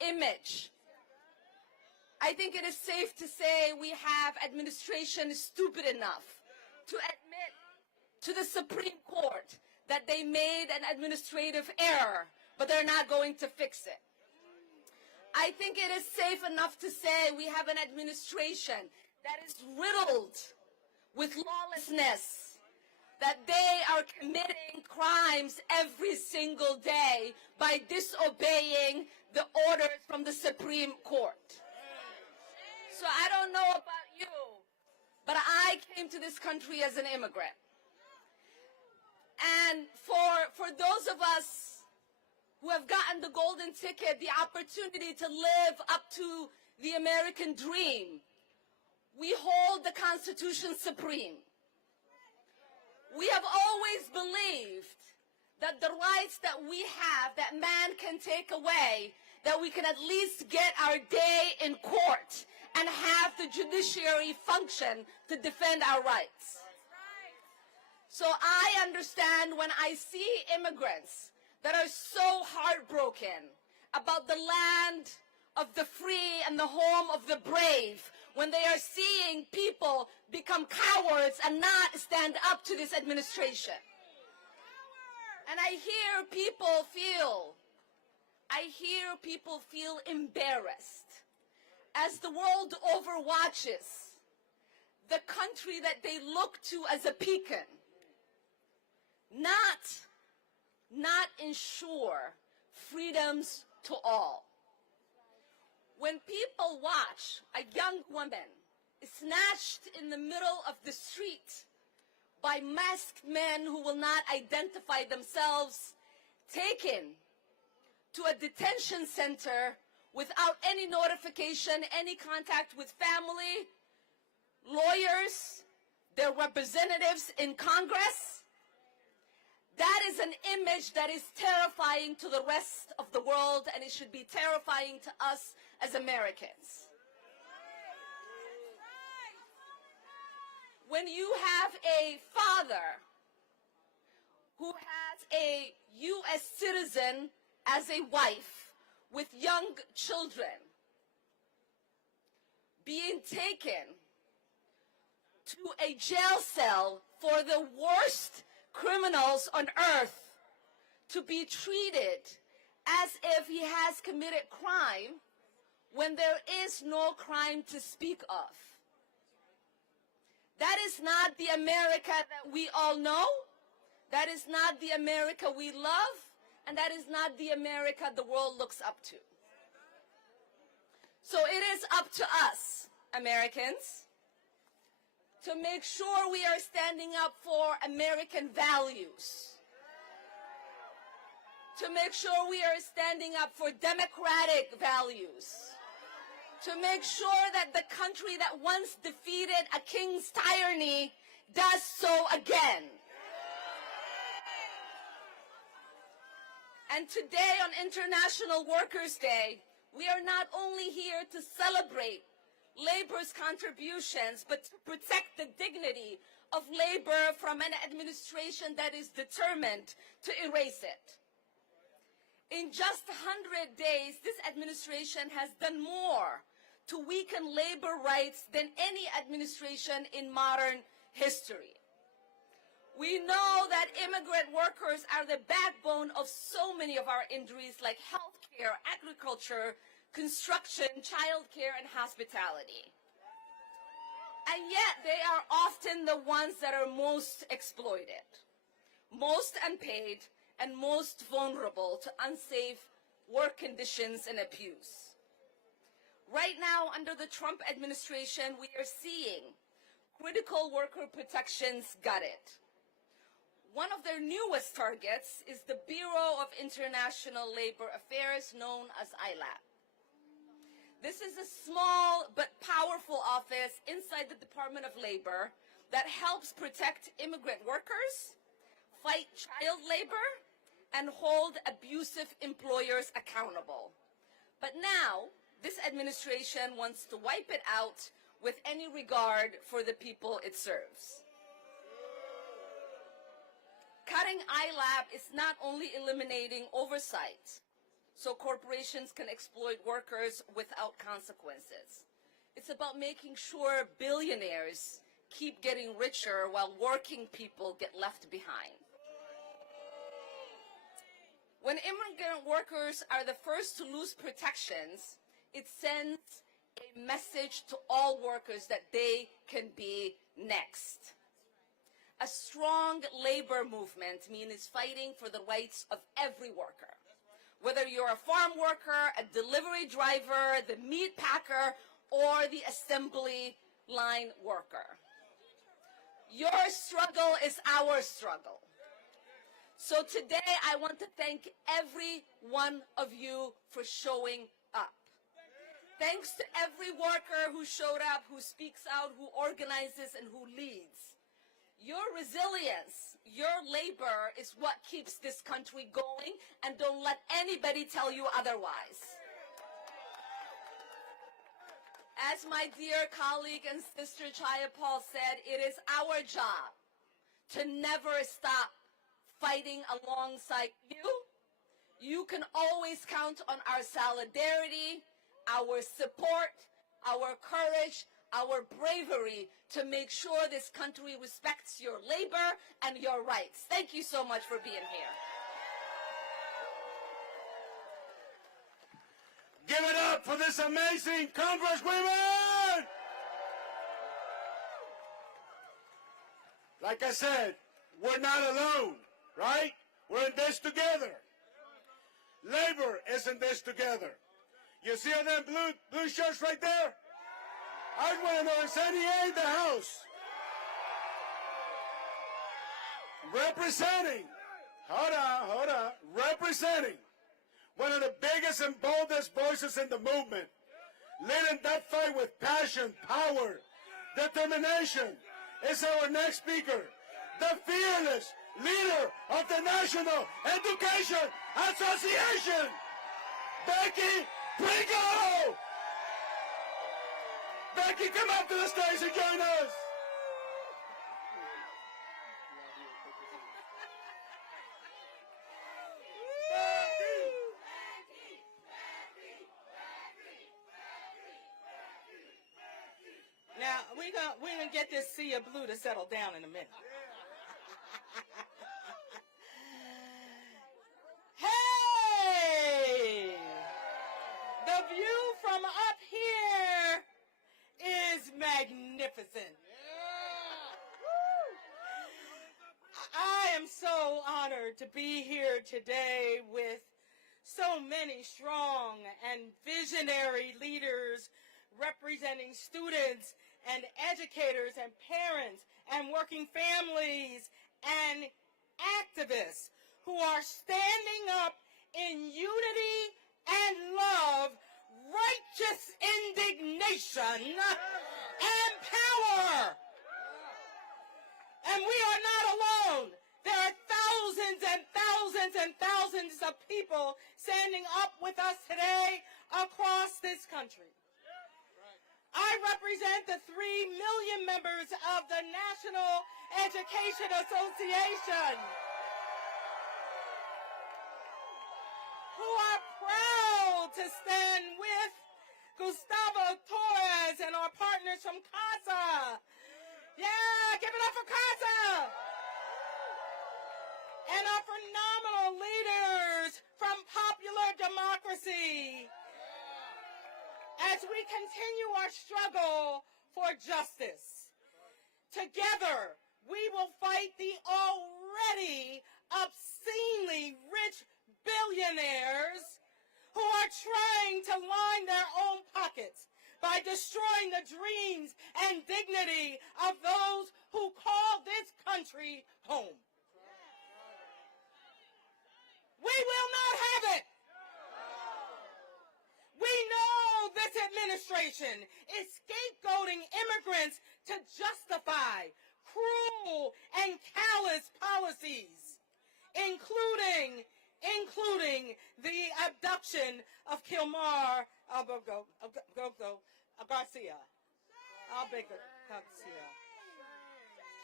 image. I think it is safe to say we have administration stupid enough to admit to the Supreme Court that they made an administrative error, but they're not going to fix it. I think it is safe enough to say we have an administration that is riddled with lawlessness, that they are committing crimes every single day by disobeying the orders from the Supreme Court. So I don't know about you, but I came to this country as an immigrant. And for those of us who have gotten the golden ticket, the opportunity to live up to the American dream, we hold the Constitution supreme. We have always believed that the rights that we have, that man can take away, that we can at least get our day in court and have the judiciary function to defend our rights. So I understand when I see immigrants that are so heartbroken about the land of the free and the home of the brave, when they are seeing people become cowards and not stand up to this administration. And I hear people feel embarrassed as the world overwatches the country that they look to as a beacon, not ensure freedoms to all. When people watch a young woman snatched in the middle of the street by masked men who will not identify themselves, taken to a detention center without any notification, any contact with family, lawyers, their representatives in Congress, that is an image that is terrifying to the rest of the world, and it should be terrifying to us as Americans. When you have a father who has a U.S. citizen as a wife with young children being taken to a jail cell for the worst criminals on earth, to be treated as if he has committed crime when there is no crime to speak of. That is not the America that we all know. That is not the America we love. And that is not the America the world looks up to. So it is up to us, Americans, to make sure we are standing up for American values, to make sure we are standing up for democratic values, to make sure that the country that once defeated a king's tyranny does so again. And today, on International Workers' Day, we are not only here to celebrate labor's contributions, but to protect the dignity of labor from an administration that is determined to erase it. In just 100 days, this administration has done more to weaken labor rights than any administration in modern history. We know that immigrant workers are the backbone of so many of our industries like healthcare, agriculture, construction, childcare, and hospitality. And yet they are often the ones that are most exploited, most unpaid, and most vulnerable to unsafe work conditions and abuse. Right now, under the Trump administration, we are seeing critical worker protections gutted. One of their newest targets is the Bureau of International Labor Affairs, known as ILAP. This is a small but powerful office inside the Department of Labor that helps protect immigrant workers, fight child labor, and hold abusive employers accountable. But now, this administration wants to wipe it out with any regard for the people it serves. Cutting ILAP is not only eliminating oversight, so corporations can exploit workers without consequences. It's about making sure billionaires keep getting richer while working people get left behind. When immigrant workers are the first to lose protections, it sends a message to all workers that they can be next. A strong labor movement means fighting for the rights of every worker. Whether you're a farm worker, a delivery driver, the meat packer, or the assembly line worker. Your struggle is our struggle. So today I want to thank every one of you for showing up. Thanks to every worker who showed up, who speaks out, who organizes, and who leads. Your resilience, your labor is what keeps this country going, and don't let anybody tell you otherwise. As my dear colleague and sister Jayapal said, it is our job to never stop fighting alongside you. You can always count on our solidarity, our support, our courage, our bravery to make sure this country respects your labor and your rights. Thank you so much for being here. Give it up for this amazing Congresswoman! Like I said, we're not alone, right? We're in this together. Labor is in this together. You see all them blue shirts right there? I want to know, is any in the house? Representing, hold on, representing one of the biggest and boldest voices in the movement, leading that fight with passion, power, determination, is our next speaker, the fearless leader of the National Education Association, Becky Pringle! Becky, come up to the stage and join us! Now, we're gonna get this sea of blue to settle down in a minute. Hey! The view from up here is magnificent. I am so honored to be here today with so many strong and visionary leaders representing students and educators and parents and working families and activists who are standing up in unity and love, righteous indignation, and power. And we are not alone. There are thousands and thousands and thousands of people standing up with us today across this country. I represent the 3 million members of the National Education Association who are proud to stand with Gustavo Torres and our partners from CASA. Yeah, give it up for CASA! And our phenomenal leaders from Popular Democracy as we continue our struggle for justice. Together, we will fight the already obscenely rich billionaires who are trying to line their own pockets by destroying the dreams and dignity of those who call this country home. We will not have it. We know this administration is scapegoating immigrants to justify cruel and callous policies, including the abduction of Kilmar Abrego Garcia.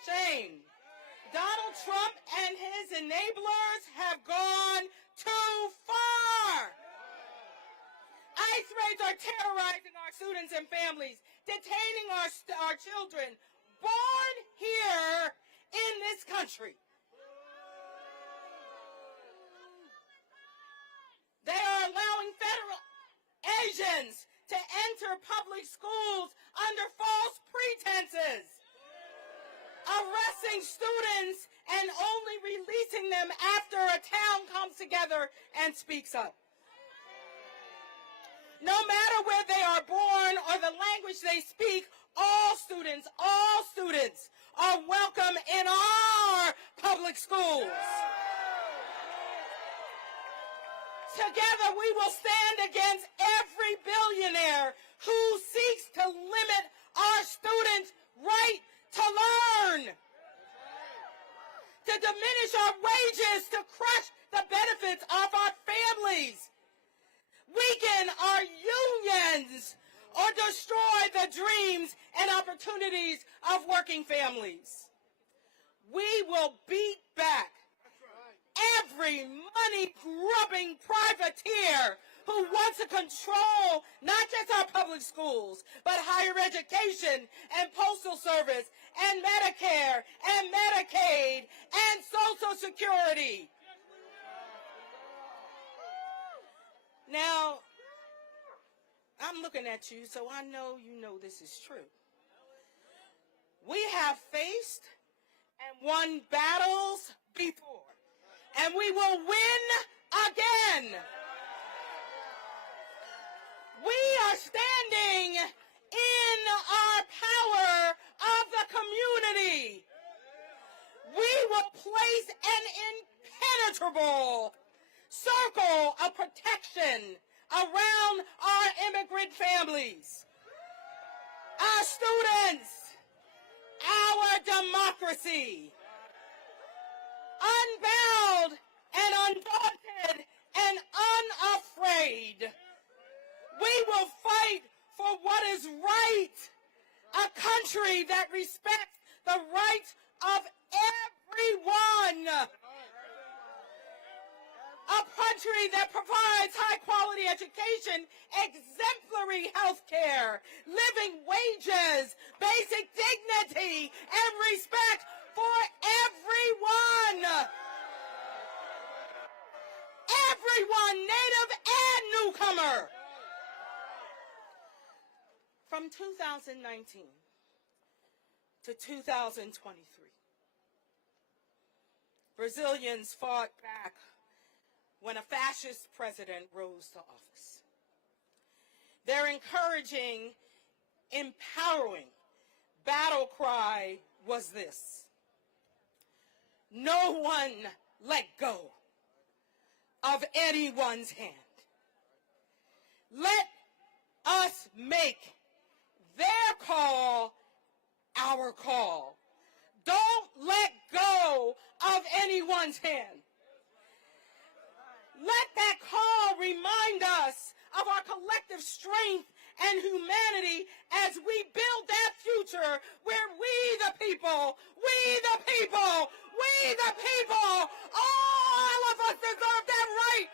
Shame. Donald Trump and his enablers have gone too far. ICE raids are terrorizing our students and families, detaining our children born here in this country. They are allowing federal agents to enter public schools under false pretenses, arresting students and only releasing them after a town comes together and speaks up. No matter where they are born or the language they speak, all students are welcome in our public schools. Together we will stand against every billionaire who seeks to limit our students' right to learn, to diminish our wages, to crush the benefits of our families, weaken our unions, or destroy the dreams and opportunities of working families. We will beat back every money-grubbing privateer who wants to control not just our public schools, but higher education and postal service and Medicare and Medicaid and Social Security. Now, I'm looking at you, so I know you know this is true. We have faced and won battles before, and we will win again. We are standing in our power of the community. We will place an impenetrable circle of protection around our immigrant families, our students, our democracy. Unbound and undaunted and unafraid, we will fight for what is right, a country that respects the rights of everyone, a country that provides high-quality education, exemplary health care, living wages, basic dignity, and respect for everyone. Everyone, native and newcomer. From 2019 to 2023, Brazilians fought back when a fascist president rose to office. Their encouraging, empowering battle cry was this: no one let go of anyone's hand. Let us make their call our call. Don't let go of anyone's hand. Let that call remind us of our collective strength and humanity as we build that future where we the people, all of us deserve that right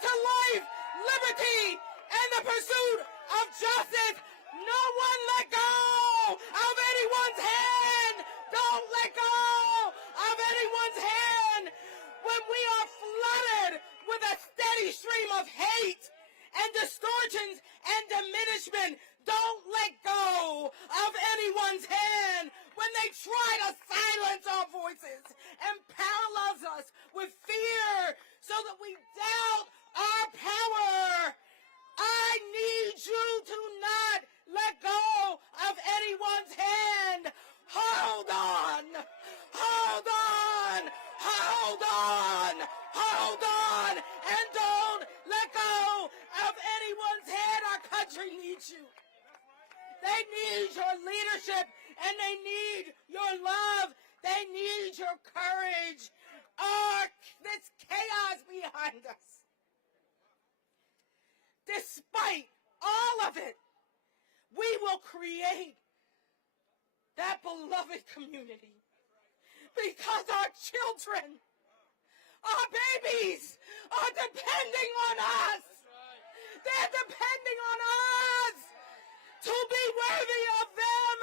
to life, liberty, and the pursuit of justice. No one let go of anyone's hand. Don't let go of anyone's hand. When we are flooded with a steady stream of hate and distortions and diminishment, don't let go of anyone's hand. When they try to silence our voices and paralyze us with fear so that we doubt our power, I need you to not let go of anyone's hand. Hold on, hold on, hold on, hold on, and don't let go of anyone's hand. Our country needs you. They need your leadership, and they need your love. They need your courage. This chaos behind us. Despite all of it, we will create that beloved community because our children, our babies are depending on us. They're depending on us to be worthy of them.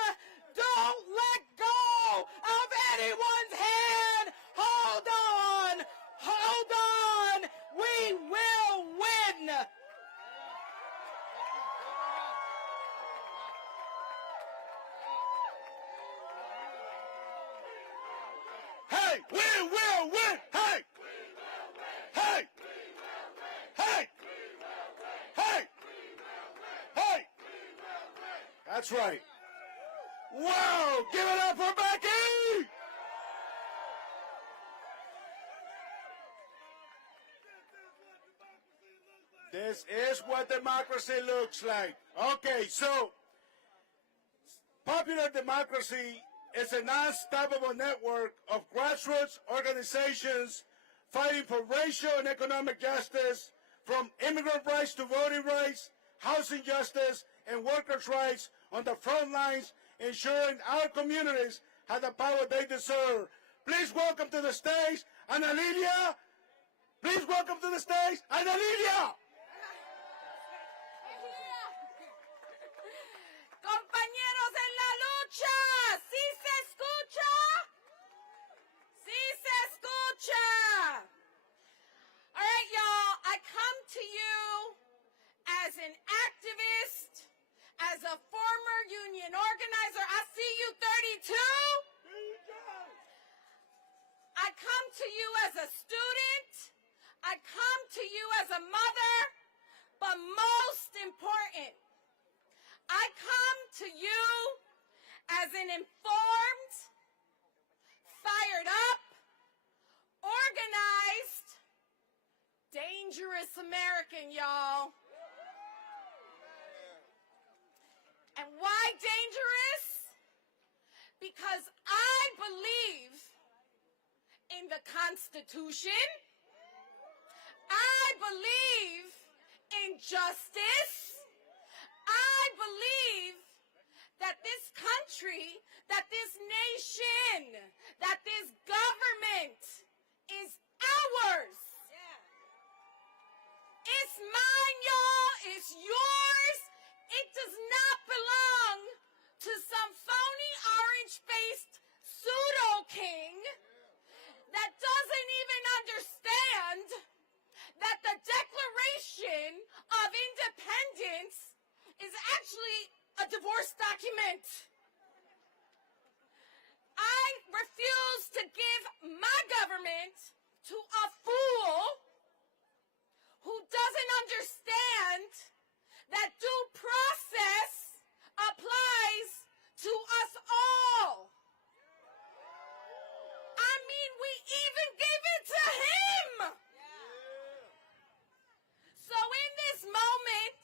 Don't let go of anyone's hand. Hold on. Hold on. We will win. Hey, we will win. Hey. Hey. Hey. Hey. Hey. That's right. Wow, give it up for Becky. This is what democracy looks like. Okay, so popular democracy is a non-stoppable network of grassroots organizations fighting for racial and economic justice, from immigrant rights to voting rights, housing justice, and workers' rights on the front lines, ensuring our communities have the power they deserve. Please welcome to the stage, Ana Lilia. Please welcome to the stage, Ana Lilia. Compañeros en la lucha, ¿sí se escucha? Sí se escucha. All right, y'all, I come to you as an activist, as a former union organizer. I see you 32. I come to you as a student. I come to you as a mother. But most important, I come to you as an informed, fired up, organized, dangerous American, y'all. And why dangerous? Because I believe in the Constitution. I believe in justice. I believe that this country, that this nation, that this government is ours. It's mine, y'all. It's yours. It does not belong to some phony orange-faced pseudo-king that doesn't even understand that the Declaration of Independence is actually a divorce document. I refuse to give my government to a fool who doesn't understand that due process applies to us all. I mean, we even gave it to him. So in this moment,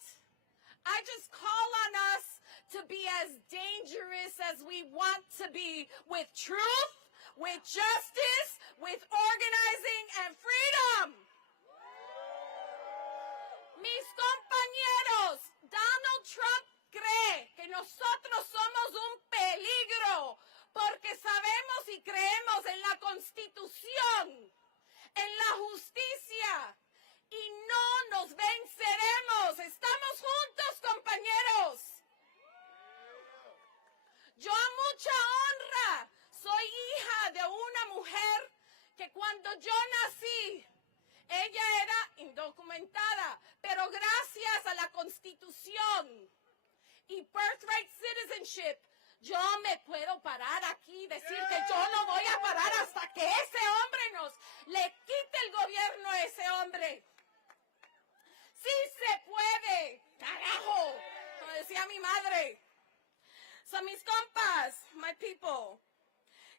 I just call on us to be as dangerous as we want to be with truth, with justice, with organizing and freedom. Mis compañeros, Donald Trump cree que nosotros somos un peligro porque sabemos y creemos en la Constitución, en la justicia, y no nos venceremos. Estamos juntos, compañeros. Yo a mucha honra soy hija de una mujer que cuando yo nací, ella era indocumentada, pero gracias a la Constitución y birthright citizenship, yo me puedo parar aquí y decir que yo no voy a parar hasta que ese hombre le quite el gobierno a ese hombre. Sí se puede, carajo, como decía mi madre. So mis compas, my people,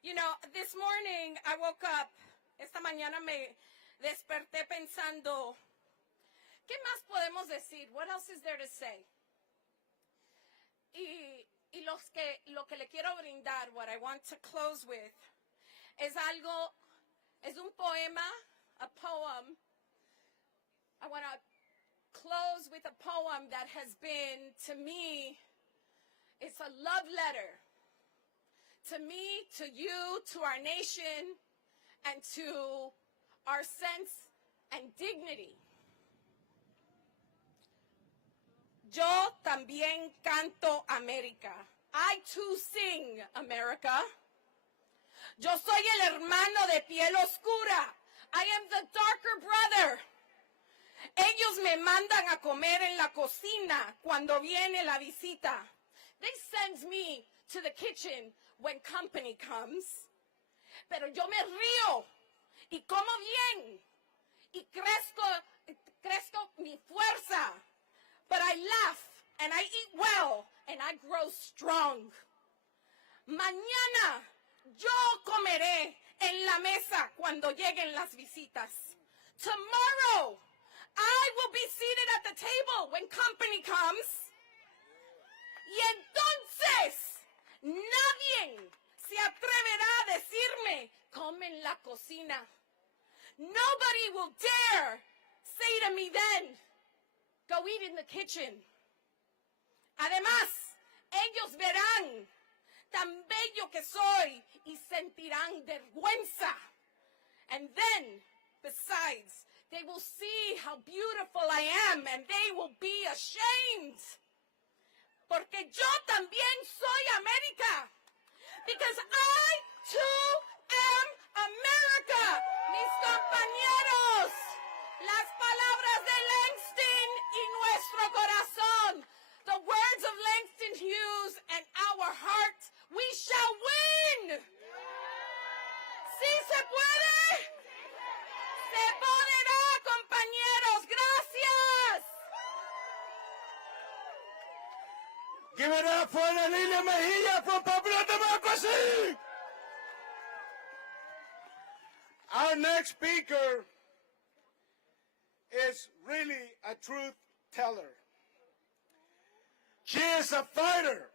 you know, this morning I woke up, esta mañana me desperté pensando, ¿qué más podemos decir? What else is there to say? Y lo que le quiero brindar, what I want to close with, es un poema, a poem. I want to close with a poem that has been, to me, it's a love letter. To me, to you, to our nation, and to our sense and dignity. Yo también canto América. I too sing America. Yo soy el hermano de piel oscura. I am the darker brother. Ellos me mandan a comer en la cocina cuando viene la visita. They send me to the kitchen when company comes. Pero yo me río y como bien y crezco mi fuerza. But I laugh and I eat well and I grow strong. Mañana yo comeré en la mesa cuando lleguen las visitas. Tomorrow I will be seated at the table when company comes. Y entonces nadie se atreverá a decirme, come en la cocina. Nobody will dare say to me then, go eat in the kitchen. Además, ellos verán tan bello que soy y sentirán vergüenza. And then, besides, they will see how beautiful I am and they will be ashamed. Porque yo también soy América. Because I too am America. Mis compañeros, las palabras de Langston y nuestro corazón. The words of Langston Hughes and our heart. We shall win. ¿Sí se puede? Se podrá, compañeros. Gracias. Give it up for Lilia Mejia from Popular Democracy. Our next speaker is really a truth teller. She is a fighter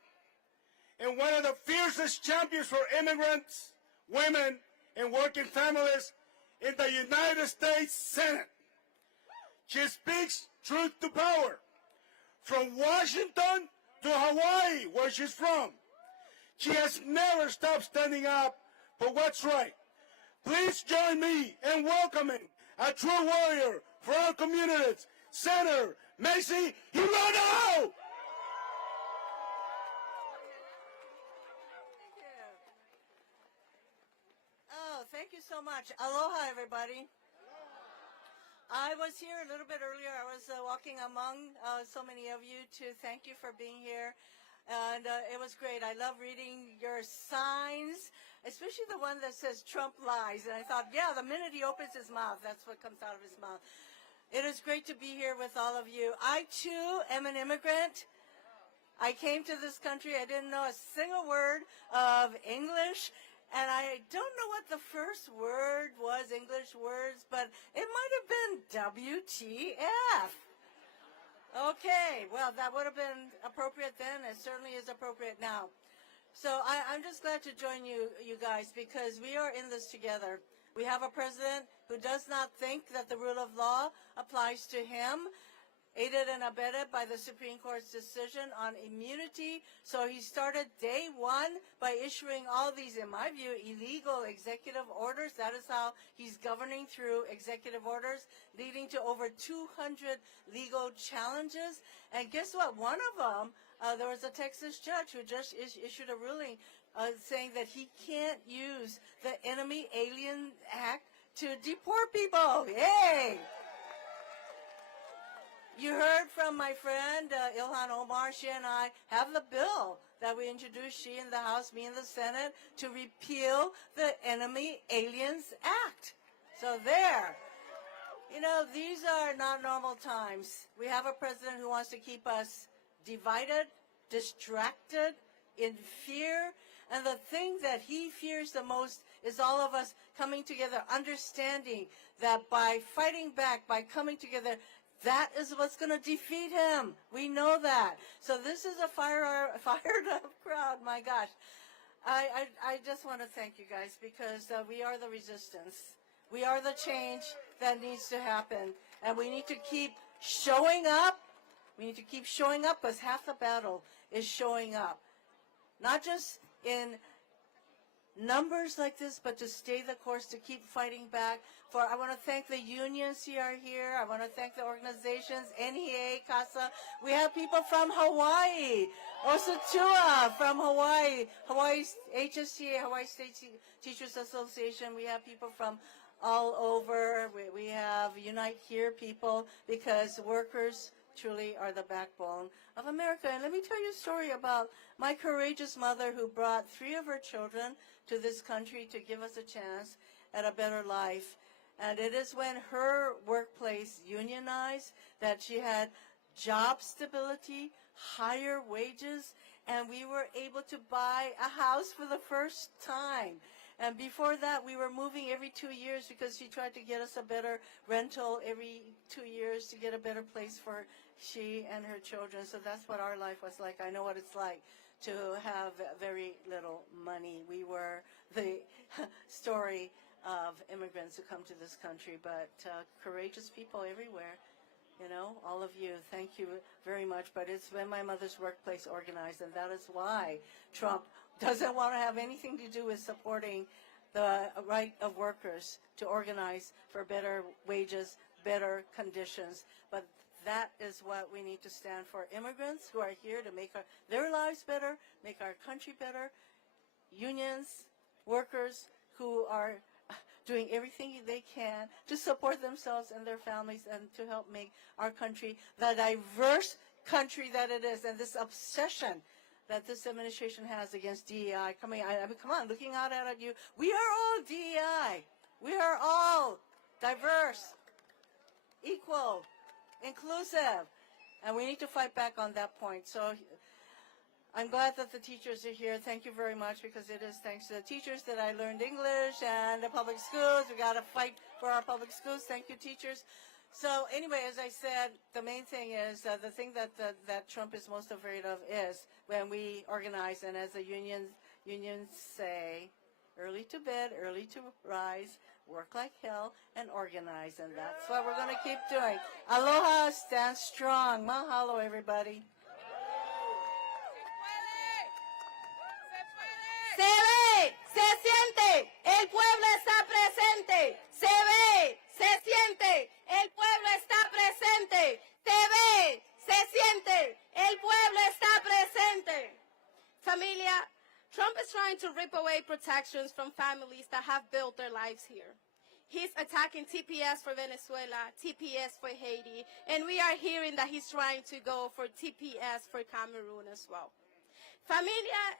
and one of the fiercest champions for immigrants, women, and working families in the United States Senate. She speaks truth to power. From Washington to Hawaii, where she's from, she has never stopped standing up for what's right. Please join me in welcoming a true warrior for our communities, Senator Mazie Hirono! Thank you so much. Aloha, everybody. I was here a little bit earlier. I was walking among so many of you to thank you for being here. And it was great. I love reading your signs, especially the one that says Trump lies. And I thought, yeah, the minute he opens his mouth, that's what comes out of his mouth. It is great to be here with all of you. I, too, am an immigrant. I came to this country. I didn't know a single word of English. And I don't know what the first word was, English words, but it might have been WTF. Okay, well, that would have been appropriate then. It certainly is appropriate now. So I'm just glad to join you guys, because we are in this together. We have a president who does not think that the rule of law applies to him, aided and abetted by the Supreme Court's decision on immunity. So he started day one by issuing all these, in my view, illegal executive orders. That is how he's governing through executive orders, leading to over 200 legal challenges. And guess what? One of them, there was a Texas judge who just issued a ruling saying that he can't use the Enemy Alien Act to deport people. Yay! You heard from my friend Ilhan Omar. She and I have the bill that we introduced, she in the House, me in the Senate, to repeal the Enemy Aliens Act. So there. You know, these are not normal times. We have a president who wants to keep us divided, distracted, in fear. And the thing that he fears the most is all of us coming together, understanding that by fighting back, by coming together, that is what's going to defeat him. We know that. So this is a fired up crowd. My gosh. I just want to thank you guys, because we are the resistance. We are the change that needs to happen. And we need to keep showing up. We need to keep showing up, because half the battle is showing up. Not just in numbers like this, but to stay the course, to keep fighting back. I want to thank the unions who are here. I want to thank the organizations, NEA, CASA. We have people from Hawaii, Osatua from Hawaii, Hawaii's HSTA, Hawaii State Teachers Association. We have people from all over. We have Unite Here people, because workers truly are the backbone of America. And let me tell you a story about my courageous mother who brought 3 of her children to this country to give us a chance at a better life. And it is when her workplace unionized that she had job stability, higher wages, and we were able to buy a house for the first time. And before that, we were moving every 2 years, because she tried to get us a better rental every 2 years to get a better place for she and her children. So that's what our life was like. I know what it's like to have very little money. We were the story of immigrants who come to this country, but courageous people everywhere. You know, all of you, thank you very much. But it's been my mother's workplace organized, and that is why Trump doesn't want to have anything to do with supporting the right of workers to organize for better wages, better conditions. But that is what we need to stand for. Immigrants who are here to make their lives better, make our country better. Unions, workers who are doing everything they can to support themselves and their families and to help make our country the diverse country that it is. And this obsession that this administration has against DEI, come on, looking out at you, we are all DEI. We are all diverse, equal, inclusive, and we need to fight back on that point. So I'm glad that the teachers are here. Thank you very much, because it is thanks to the teachers that I learned English and the public schools. We got to fight for our public schools. Thank you, teachers. So anyway, as I said, the main thing is the thing that Trump is most afraid of is when we organize, and as the unions say, early to bed, early to rise, work like hell, and organize. And that's what we're going to keep doing. Aloha, stand strong. Mahalo, everybody. Se ve, se siente, el pueblo está presente. Se ve, se siente, el pueblo está presente. Se ve, se siente, el pueblo está presente. Familia, Trump is trying to rip away protections from families that have built their lives here. He's attacking TPS for Venezuela, TPS for Haiti, and we are hearing that he's trying to go for TPS for Cameroon as well. Familia,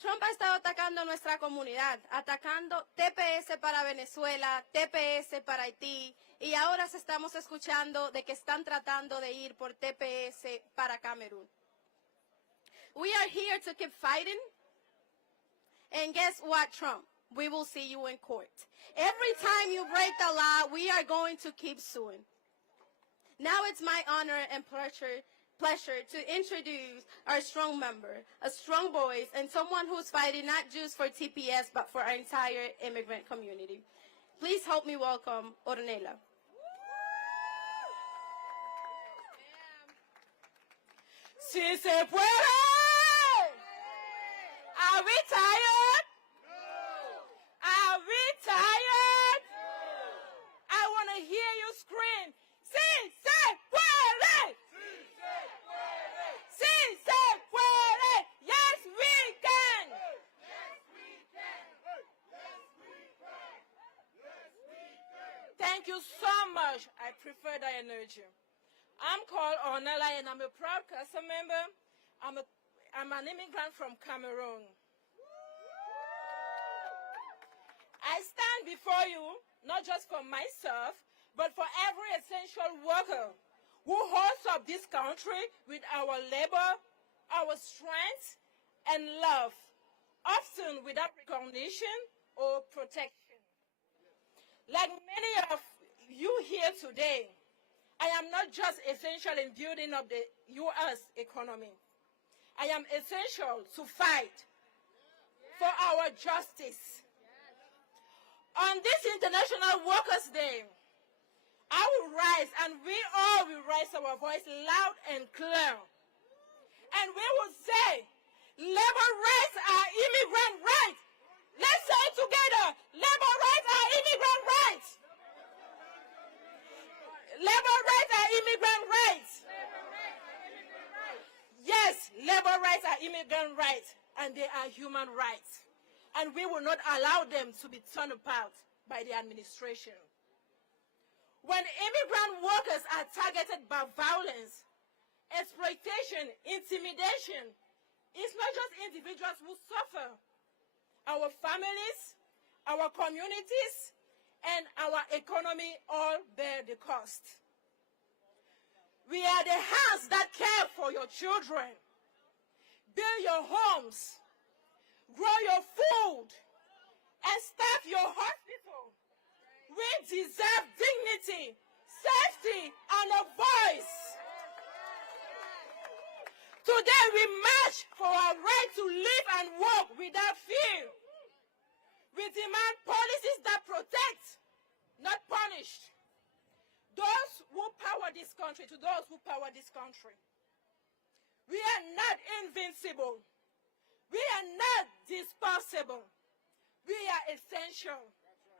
Trump ha estado atacando nuestra comunidad, atacando TPS para Venezuela, TPS para Haití, y ahora estamos escuchando de que están tratando de ir por TPS para Camerún. We are here to keep fighting, and guess what, Trump? We will see you in court. Every time you break the law, we are going to keep suing. Now it's my honor and pleasure to introduce our strong member, a strong voice, and someone who's fighting not just for TPS, but for our entire immigrant community. Please help me welcome Ornella. Si se puede! Are we tired? Are we tired? I want to hear you scream. Si se puede! Si se puede! Yes, we can! Yes, we can! Yes, we can! Yes, we can! Thank you so much. I prefer that energy. I'm called Ornella, and I'm a proud CASA member. I'm an immigrant from Cameroon. I stand before you, not just for myself, but for every essential worker who holds up this country with our labor, our strength, and love, often without recognition or protection. Like many of you here today, I am not just essential in building up the U.S. economy. I am essential to fight for our justice. On this International Workers' Day, I will rise, and we all will raise our voice loud and clear. And we will say, labor rights are immigrant rights. Let's say it together. Labor rights are immigrant rights. Labor rights are immigrant rights. Yes, labor rights are immigrant rights, and they are human rights. And we will not allow them to be torn apart by the administration. When immigrant workers are targeted by violence, exploitation, intimidation, it's not just individuals who suffer. Our families, our communities, and our economy all bear the cost. We are the hands that care for your children, build your homes, grow your food, and staff your hospital. We deserve dignity, safety, and a voice. Today we march for our right to live and work without fear. We demand policies that protect, not punish. Those who power the this country, to those who power this country. We are not invincible. We are not disposable. We are essential.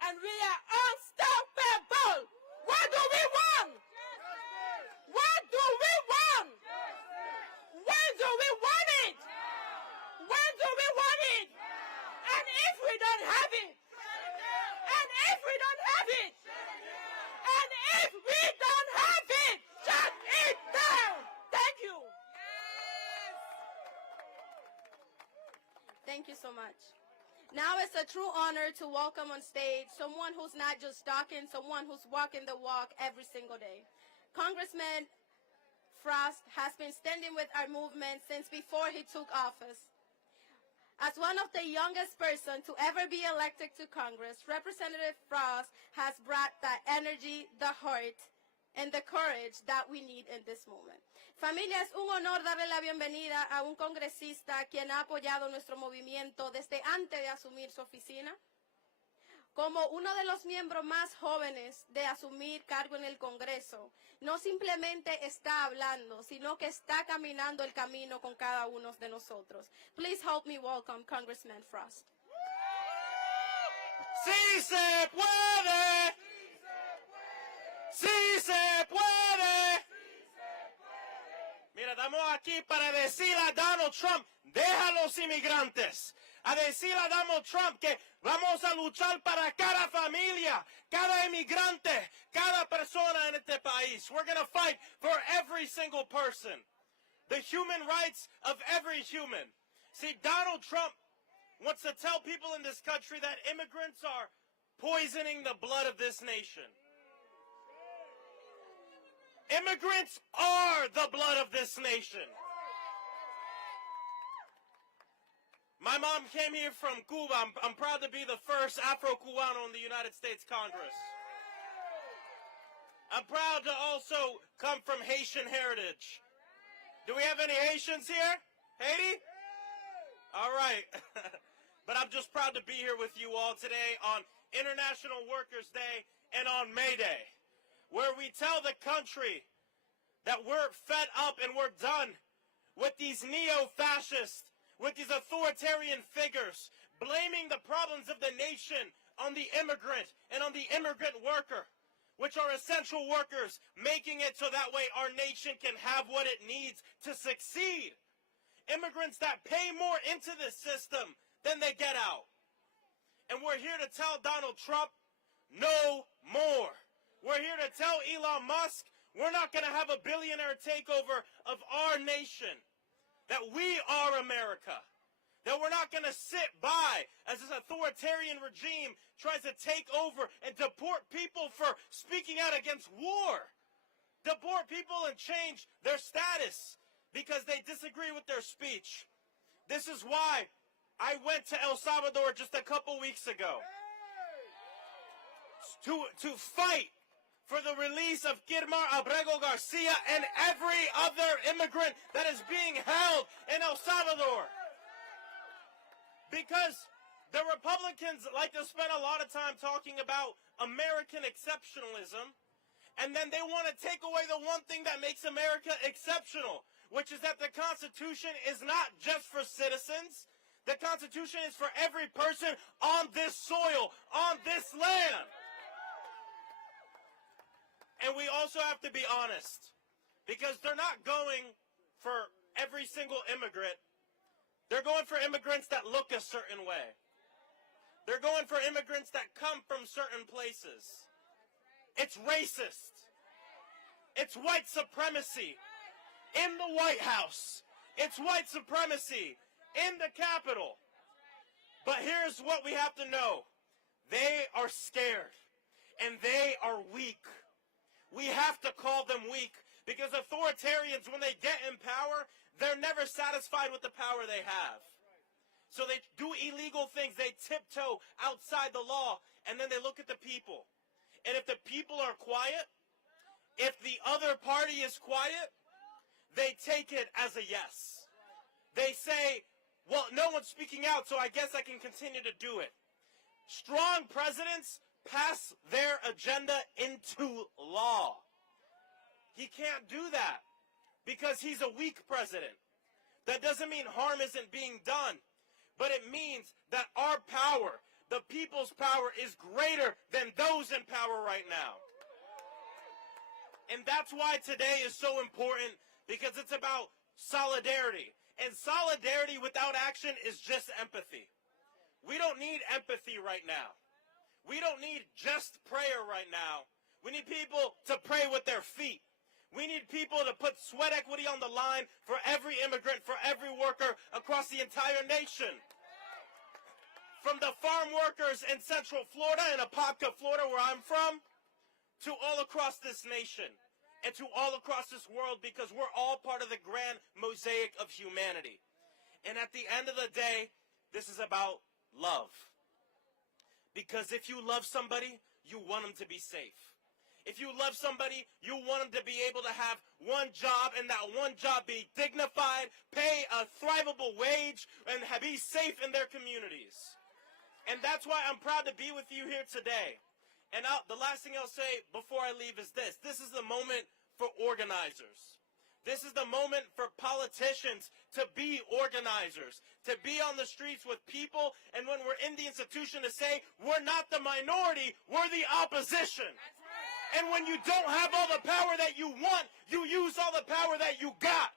And we are unstoppable. What do we want? What do we want? When do we want it? When do we want it? And if we don't have it? And if we don't have it? And if we don't have it, shut it down. Thank you. Thank you so much. Now it's a true honor to welcome on stage someone who's not just talking, someone who's walking the walk every single day. Congressman Frost has been standing with our movement since before he took office. As one of the youngest person to ever be elected to Congress, Representative Frost has brought the energy, the heart, and the courage that we need in this moment. Familia, es un honor darle la bienvenida a un congresista quien ha apoyado nuestro movimiento desde antes de asumir su oficina. Como uno de los miembros más jóvenes de asumir cargo en el Congreso, no simplemente está hablando, sino que está caminando el camino con cada uno de nosotros. Please help me welcome Congressman Frost. ¡Sí se puede! ¡Sí se puede! Mira, estamos aquí para decir a Donald Trump, deja a los inmigrantes. A decir a Donald Trump que vamos a luchar para cada familia, cada inmigrante, cada persona en este país. We're going to fight for every single person. The human rights of every human. See, Donald Trump wants to tell people in this country that immigrants are poisoning the blood of this nation. Immigrants are the blood of this nation. My mom came here from Cuba. I'm proud to be the first Afro-Cubano in the United States Congress. I'm proud to also come from Haitian heritage. Do we have any Haitians here? Haiti? All right. But I'm just proud to be here with you all today on International Workers' Day and on May Day, where we tell the country that we're fed up and we're done with these neo-fascists, with these authoritarian figures, blaming the problems of the nation on the immigrant and on the immigrant worker, which are essential workers, making it so that way our nation can have what it needs to succeed. Immigrants that pay more into this system than they get out. And we're here to tell Donald Trump, no more. We're here to tell Elon Musk, we're not going to have a billionaire takeover of our nation. That we are America. That we're not going to sit by as this authoritarian regime tries to take over and deport people for speaking out against war. Deport people and change their status because they disagree with their speech. This is why I went to El Salvador just a couple weeks ago to fight for the release of Kilmar Abrego Garcia and every other immigrant that is being held in El Salvador. Because the Republicans like to spend a lot of time talking about American exceptionalism, and then they want to take away the one thing that makes America exceptional, which is that the Constitution is not just for citizens. The Constitution is for every person on this soil, on this land. And we also have to be honest, because they're not going for every single immigrant. They're going for immigrants that look a certain way. They're going for immigrants that come from certain places. It's racist. It's white supremacy in the White House. It's white supremacy in the Capitol. But here's what we have to know. They are scared, and they are weak. We have to call them weak, because authoritarians, when they get in power, they're never satisfied with the power they have. So they do illegal things, they tiptoe outside the law, and then they look at the people. And if the people are quiet, if the other party is quiet, they take it as a yes. They say, well, no one's speaking out, so I guess I can continue to do it. Strong presidents pass their agenda into law. He can't do that because he's a weak president. That doesn't mean harm isn't being done, but it means that our power, the people's power, is greater than those in power right now. And that's why today is so important, because it's about solidarity. And solidarity without action is just empathy. We don't need empathy right now. We don't need just prayer right now. We need people to pray with their feet. We need people to put sweat equity on the line for every immigrant, for every worker across the entire nation. From the farm workers in Central Florida, in Apopka, Florida, where I'm from, to all across this nation and to all across this world, because we're all part of the grand mosaic of humanity. And at the end of the day, this is about love. Because if you love somebody, you want them to be safe. If you love somebody, you want them to be able to have one job, and that one job be dignified, pay a thrivable wage, and be safe in their communities. And that's why I'm proud to be with you here today. And the last thing I'll say before I leave is this. This is the moment for organizers. This is the moment for politicians to be organizers, to be on the streets with people, and when we're in the institution to say, we're not the minority, we're the opposition. And when you don't have all the power that you want, you use all the power that you got.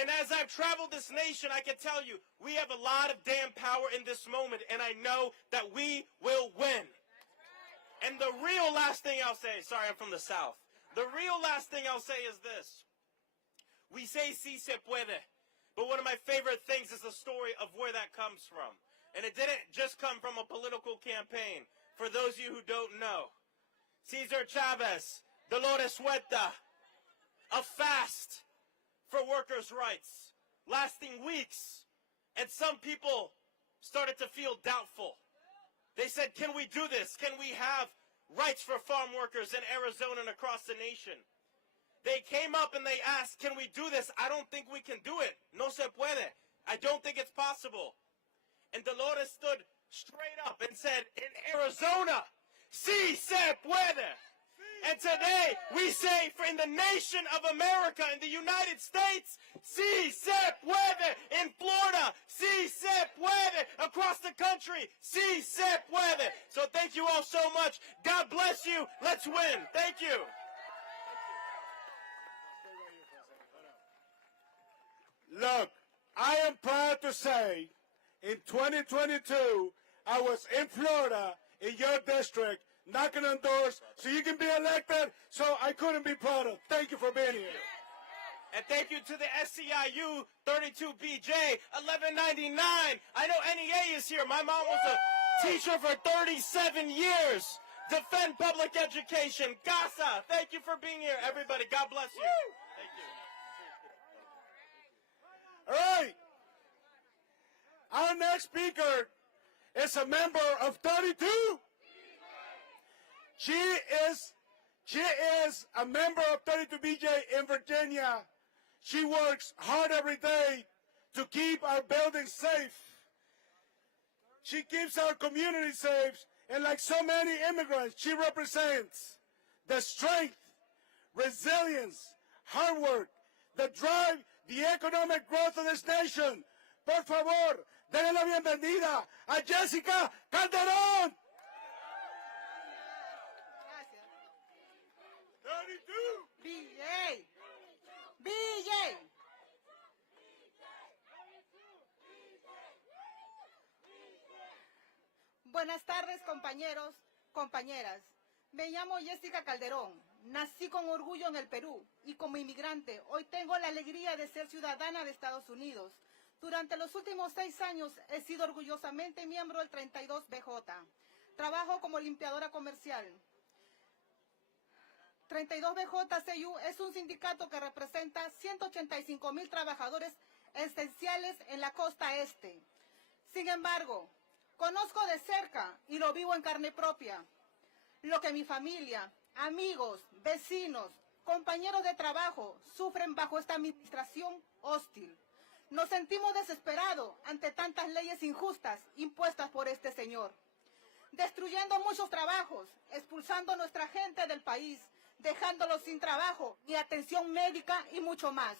And as I've traveled this nation, I can tell you, we have a lot of damn power in this moment, and I know that we will win. And the real last thing I'll say, sorry, I'm from the South. The real last thing I'll say is this. We say si se puede, but one of my favorite things is the story of where that comes from. And it didn't just come from a political campaign. For those of you who don't know, Cesar Chavez, Dolores Huerta, a fast for workers' rights, lasting weeks. And some people started to feel doubtful. They said, can we do this? Can we have rights for farm workers in Arizona and across the nation? They came up and they asked, can we do this? I don't think we can do it. No se puede. I don't think it's possible. And Dolores stood straight up and said, in Arizona, si se puede. And today we say, for in the nation of America, in the United States, si se puede. In Florida, si se puede. Across the country, si se puede. So thank you all so much. God bless you. Let's win. Thank you. Look, I am proud to say, in 2022, I was in Florida, in your district, knocking on doors so you can be elected, so I couldn't be prouder. Thank you for being here. And thank you to the SCIU 32BJ 1199. I know NEA is here. My mom was a teacher for 37 years. Defend public education. CASA. Thank you for being here, everybody. God bless you. Thank you. All right. Our next speaker is a member of 32. She is a member of 32BJ in Virginia. She works hard every day to keep our buildings safe. She keeps our community safe, and like so many immigrants, she represents the strength, resilience, hard work, the drive, the economic growth of this nation. Por favor, denle la bienvenida a Jessica Calderón. 32. BJ. BJ. Buenas tardes, compañeros, compañeras. Me llamo Jessica Calderón. Nací con orgullo en el Perú y como inmigrante hoy tengo la alegría de ser ciudadana de Estados Unidos. Durante los últimos 6 años he sido orgullosamente miembro del 32BJ. Trabajo como limpiadora comercial. 32BJ-CU es un sindicato que representa 185,000 trabajadores esenciales en la costa este. Sin embargo, conozco de cerca y lo vivo en carne propia lo que mi familia, amigos, vecinos, compañeros de trabajo sufren bajo esta administración hostil. Nos sentimos desesperados ante tantas leyes injustas impuestas por este señor, destruyendo muchos trabajos, expulsando a nuestra gente del país, dejándolos sin trabajo, ni atención médica y mucho más.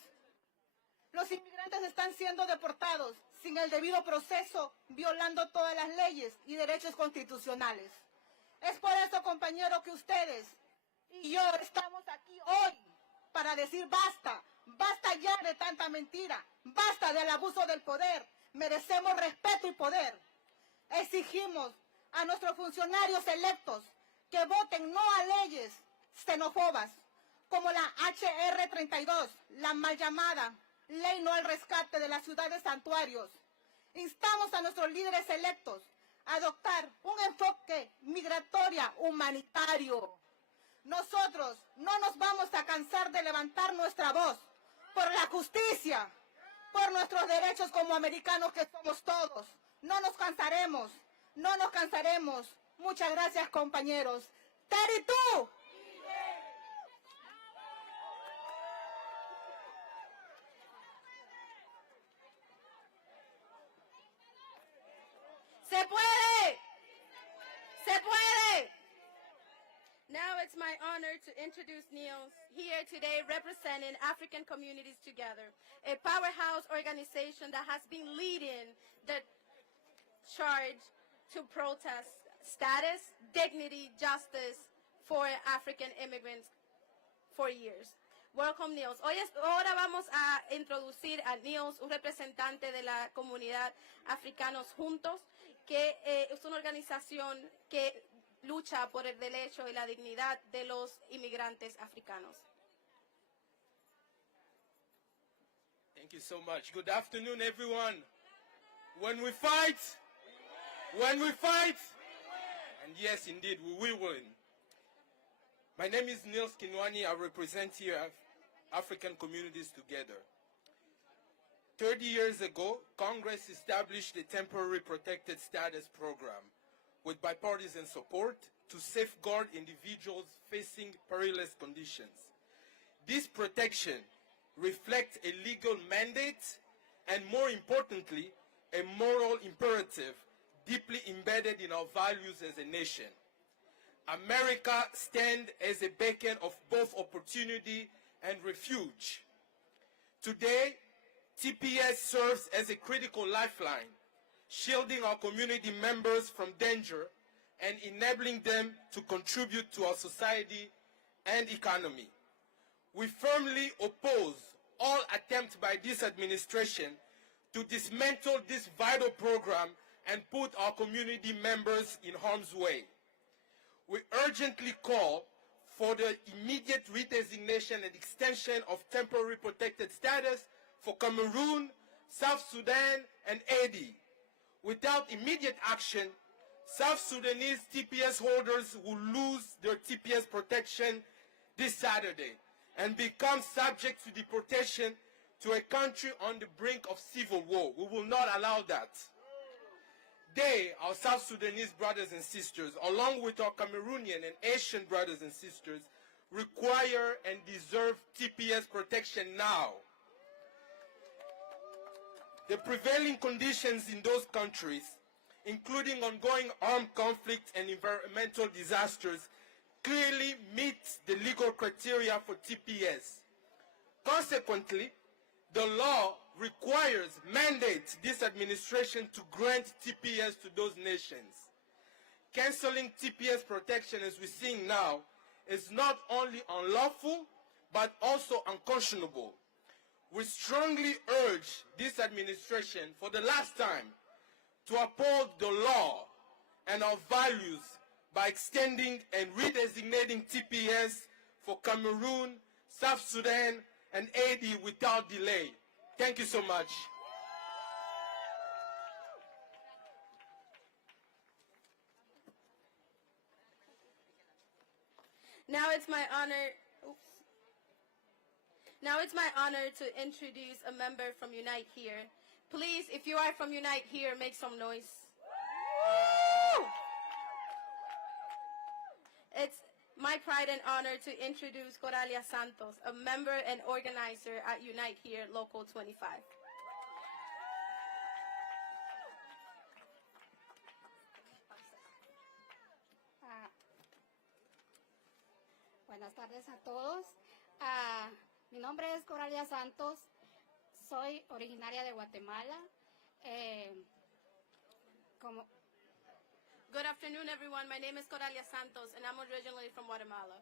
Los inmigrantes están siendo deportados sin el debido proceso, violando todas las leyes y derechos constitucionales. Es por eso, compañeros, que ustedes y yo estamos aquí hoy para decir basta, basta ya de tanta mentira, basta del abuso del poder, merecemos respeto y poder. Exigimos a nuestros funcionarios electos que voten no a leyes xenófobas, como la HR 32, la mal llamada Ley No al Rescate de las Ciudades Santuarios. Instamos a nuestros líderes electos a adoptar un enfoque migratorio humanitario. Nosotros no nos vamos a cansar de levantar nuestra voz por la justicia, por nuestros derechos como americanos que somos todos. No nos cansaremos, no nos cansaremos. Muchas gracias, compañeros. ¡Teri, tú! ¡Se puede! ¡Se puede! Now it's my honor to introduce Niels, here today representing African Communities Together, a powerhouse organization that has been leading the charge to protest status, dignity, justice for African immigrants for years. Welcome, Niels. Ahora vamos a introducir a Niels, un representante de la comunidad Africanos Juntos, que es una organización que lucha por el derecho y la dignidad de los inmigrantes africanos. Thank you so much. Good afternoon, everyone. When we fight, and yes, indeed, we will win. My name is Niels Kinwani. I represent here African Communities Together. 30 years ago, Congress established a temporary protected status program with bipartisan support to safeguard individuals facing perilous conditions. This protection reflects a legal mandate and, more importantly, a moral imperative deeply embedded in our values as a nation. America stands as a beacon of both opportunity and refuge. Today, TPS serves as a critical lifeline, shielding our community members from danger and enabling them to contribute to our society and economy. We firmly oppose all attempts by this administration to dismantle this vital program and put our community members in harm's way. We urgently call for the immediate redesignation and extension of temporary protected status for Cameroon, South Sudan, and Haiti. Without immediate action, South Sudanese TPS holders will lose their TPS protection this Saturday and become subject to deportation to a country on the brink of civil war. We will not allow that. They, our South Sudanese brothers and sisters, along with our Cameroonian and Asian brothers and sisters, require and deserve TPS protection now. The prevailing conditions in those countries, including ongoing armed conflict and environmental disasters, clearly meet the legal criteria for TPS. Consequently, the law mandates this administration to grant TPS to those nations. Canceling TPS protection, as we're seeing now, is not only unlawful, but also unconscionable. We strongly urge this administration, for the last time, to uphold the law and our values by extending and redesignating TPS for Cameroon, South Sudan, and Haiti without delay. Thank you so much. Now it's my honor to introduce a member from Unite Here. Please, if you are from Unite Here, make some noise. It's my pride and honor to introduce Coralia Santos, a member and organizer at Unite Here, Local 25. Buenas tardes a todos. Mi nombre es Coralia Santos. Soy originaria de Guatemala. Good afternoon, everyone. My name is Coralia Santos, and I'm originally from Guatemala.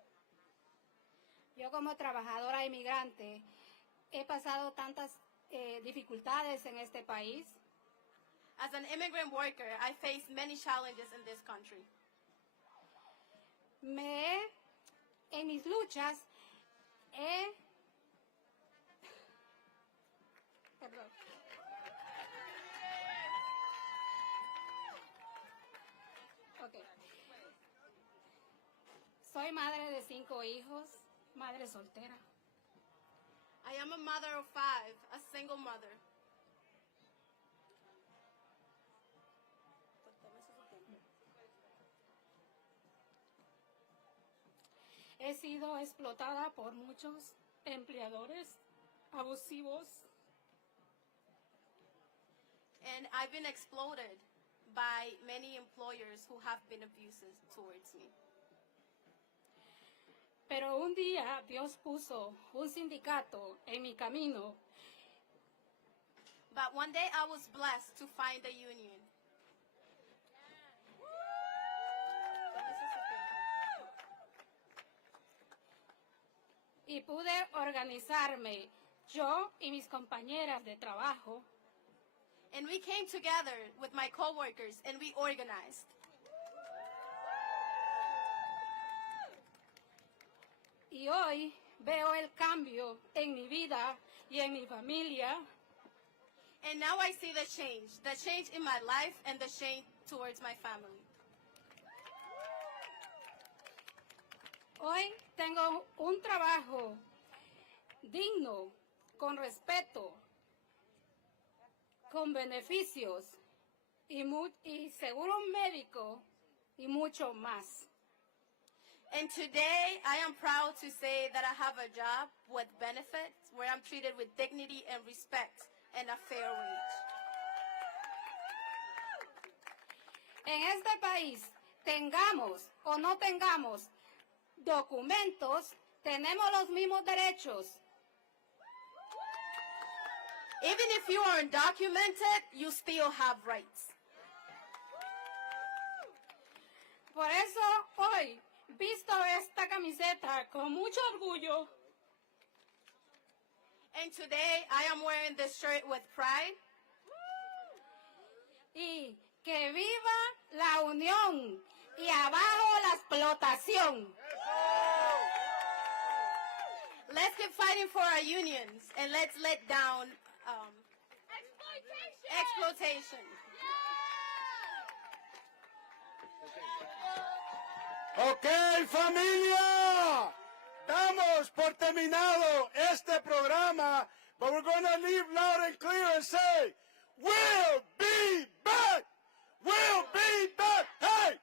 Yo como trabajadora inmigrante he pasado tantas dificultades en este país. As an immigrant worker, I face many challenges in this country. En mis luchas Perdón. Okay. Soy madre de 5 hijos, madre soltera. I am a mother of 5, a single mother. He sido explotada por muchos empleadores abusivos. And I've been exploited by many employers who have been abusive towards me. Pero un día Dios puso un sindicato en mi camino. But one day I was blessed to find a union. Y pude organizarme, yo y mis compañeras de trabajo. And we came together with my coworkers and we organized. Y hoy veo el cambio en mi vida y en mi familia. And now I see the change in my life and the change towards my family. Hoy tengo un trabajo digno, con respeto, con beneficios y seguro médico y mucho más. And today I am proud to say that I have a job with benefits where I'm treated with dignity and respect and a fair wage. En este país, tengamos o no tengamos documentos, tenemos los mismos derechos. Even if you are undocumented, you still have rights. Por eso hoy visto esta camiseta con mucho orgullo. And today I am wearing this shirt with pride. Y que viva la unión y abajo la explotación. Let's keep fighting for our unions and let's let down exploitation. Ok, familia, damos por terminado este programa, but we're going to leave loud and clear and say, we'll be back! We'll be back! Hey!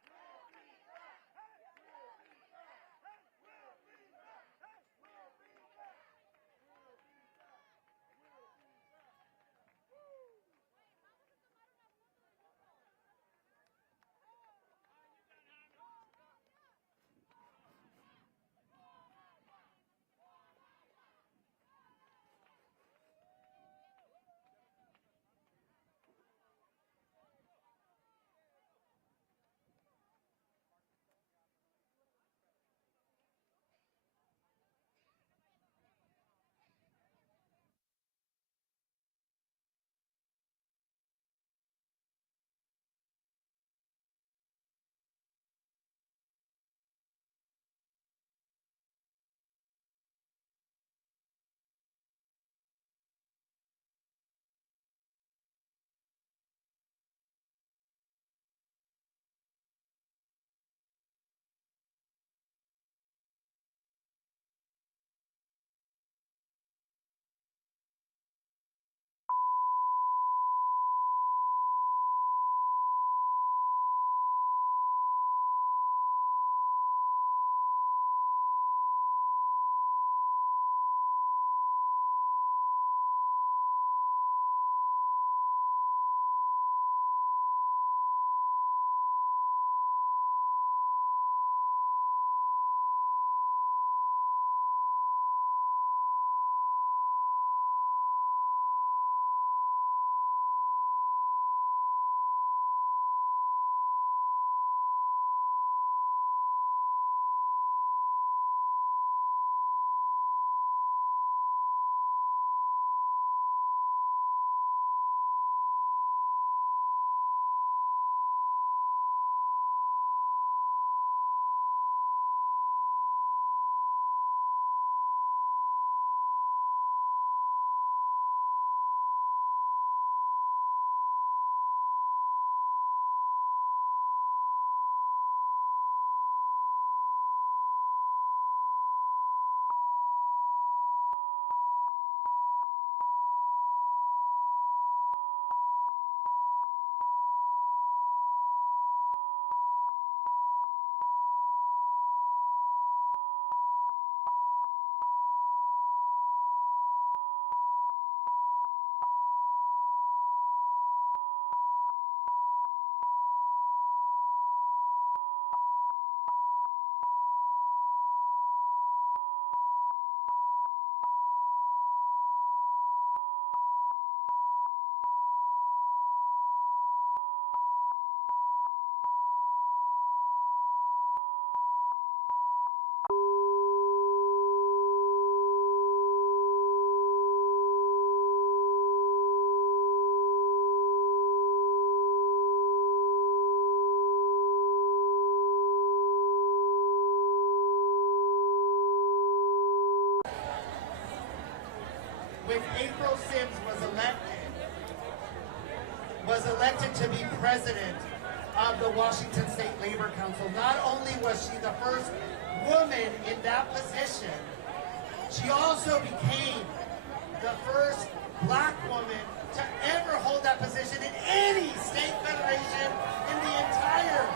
when April Sims was elected to be president of the Washington State Labor Council, not only was she the first woman in that position, she also became the first black woman to ever hold that position in any state federation in the entire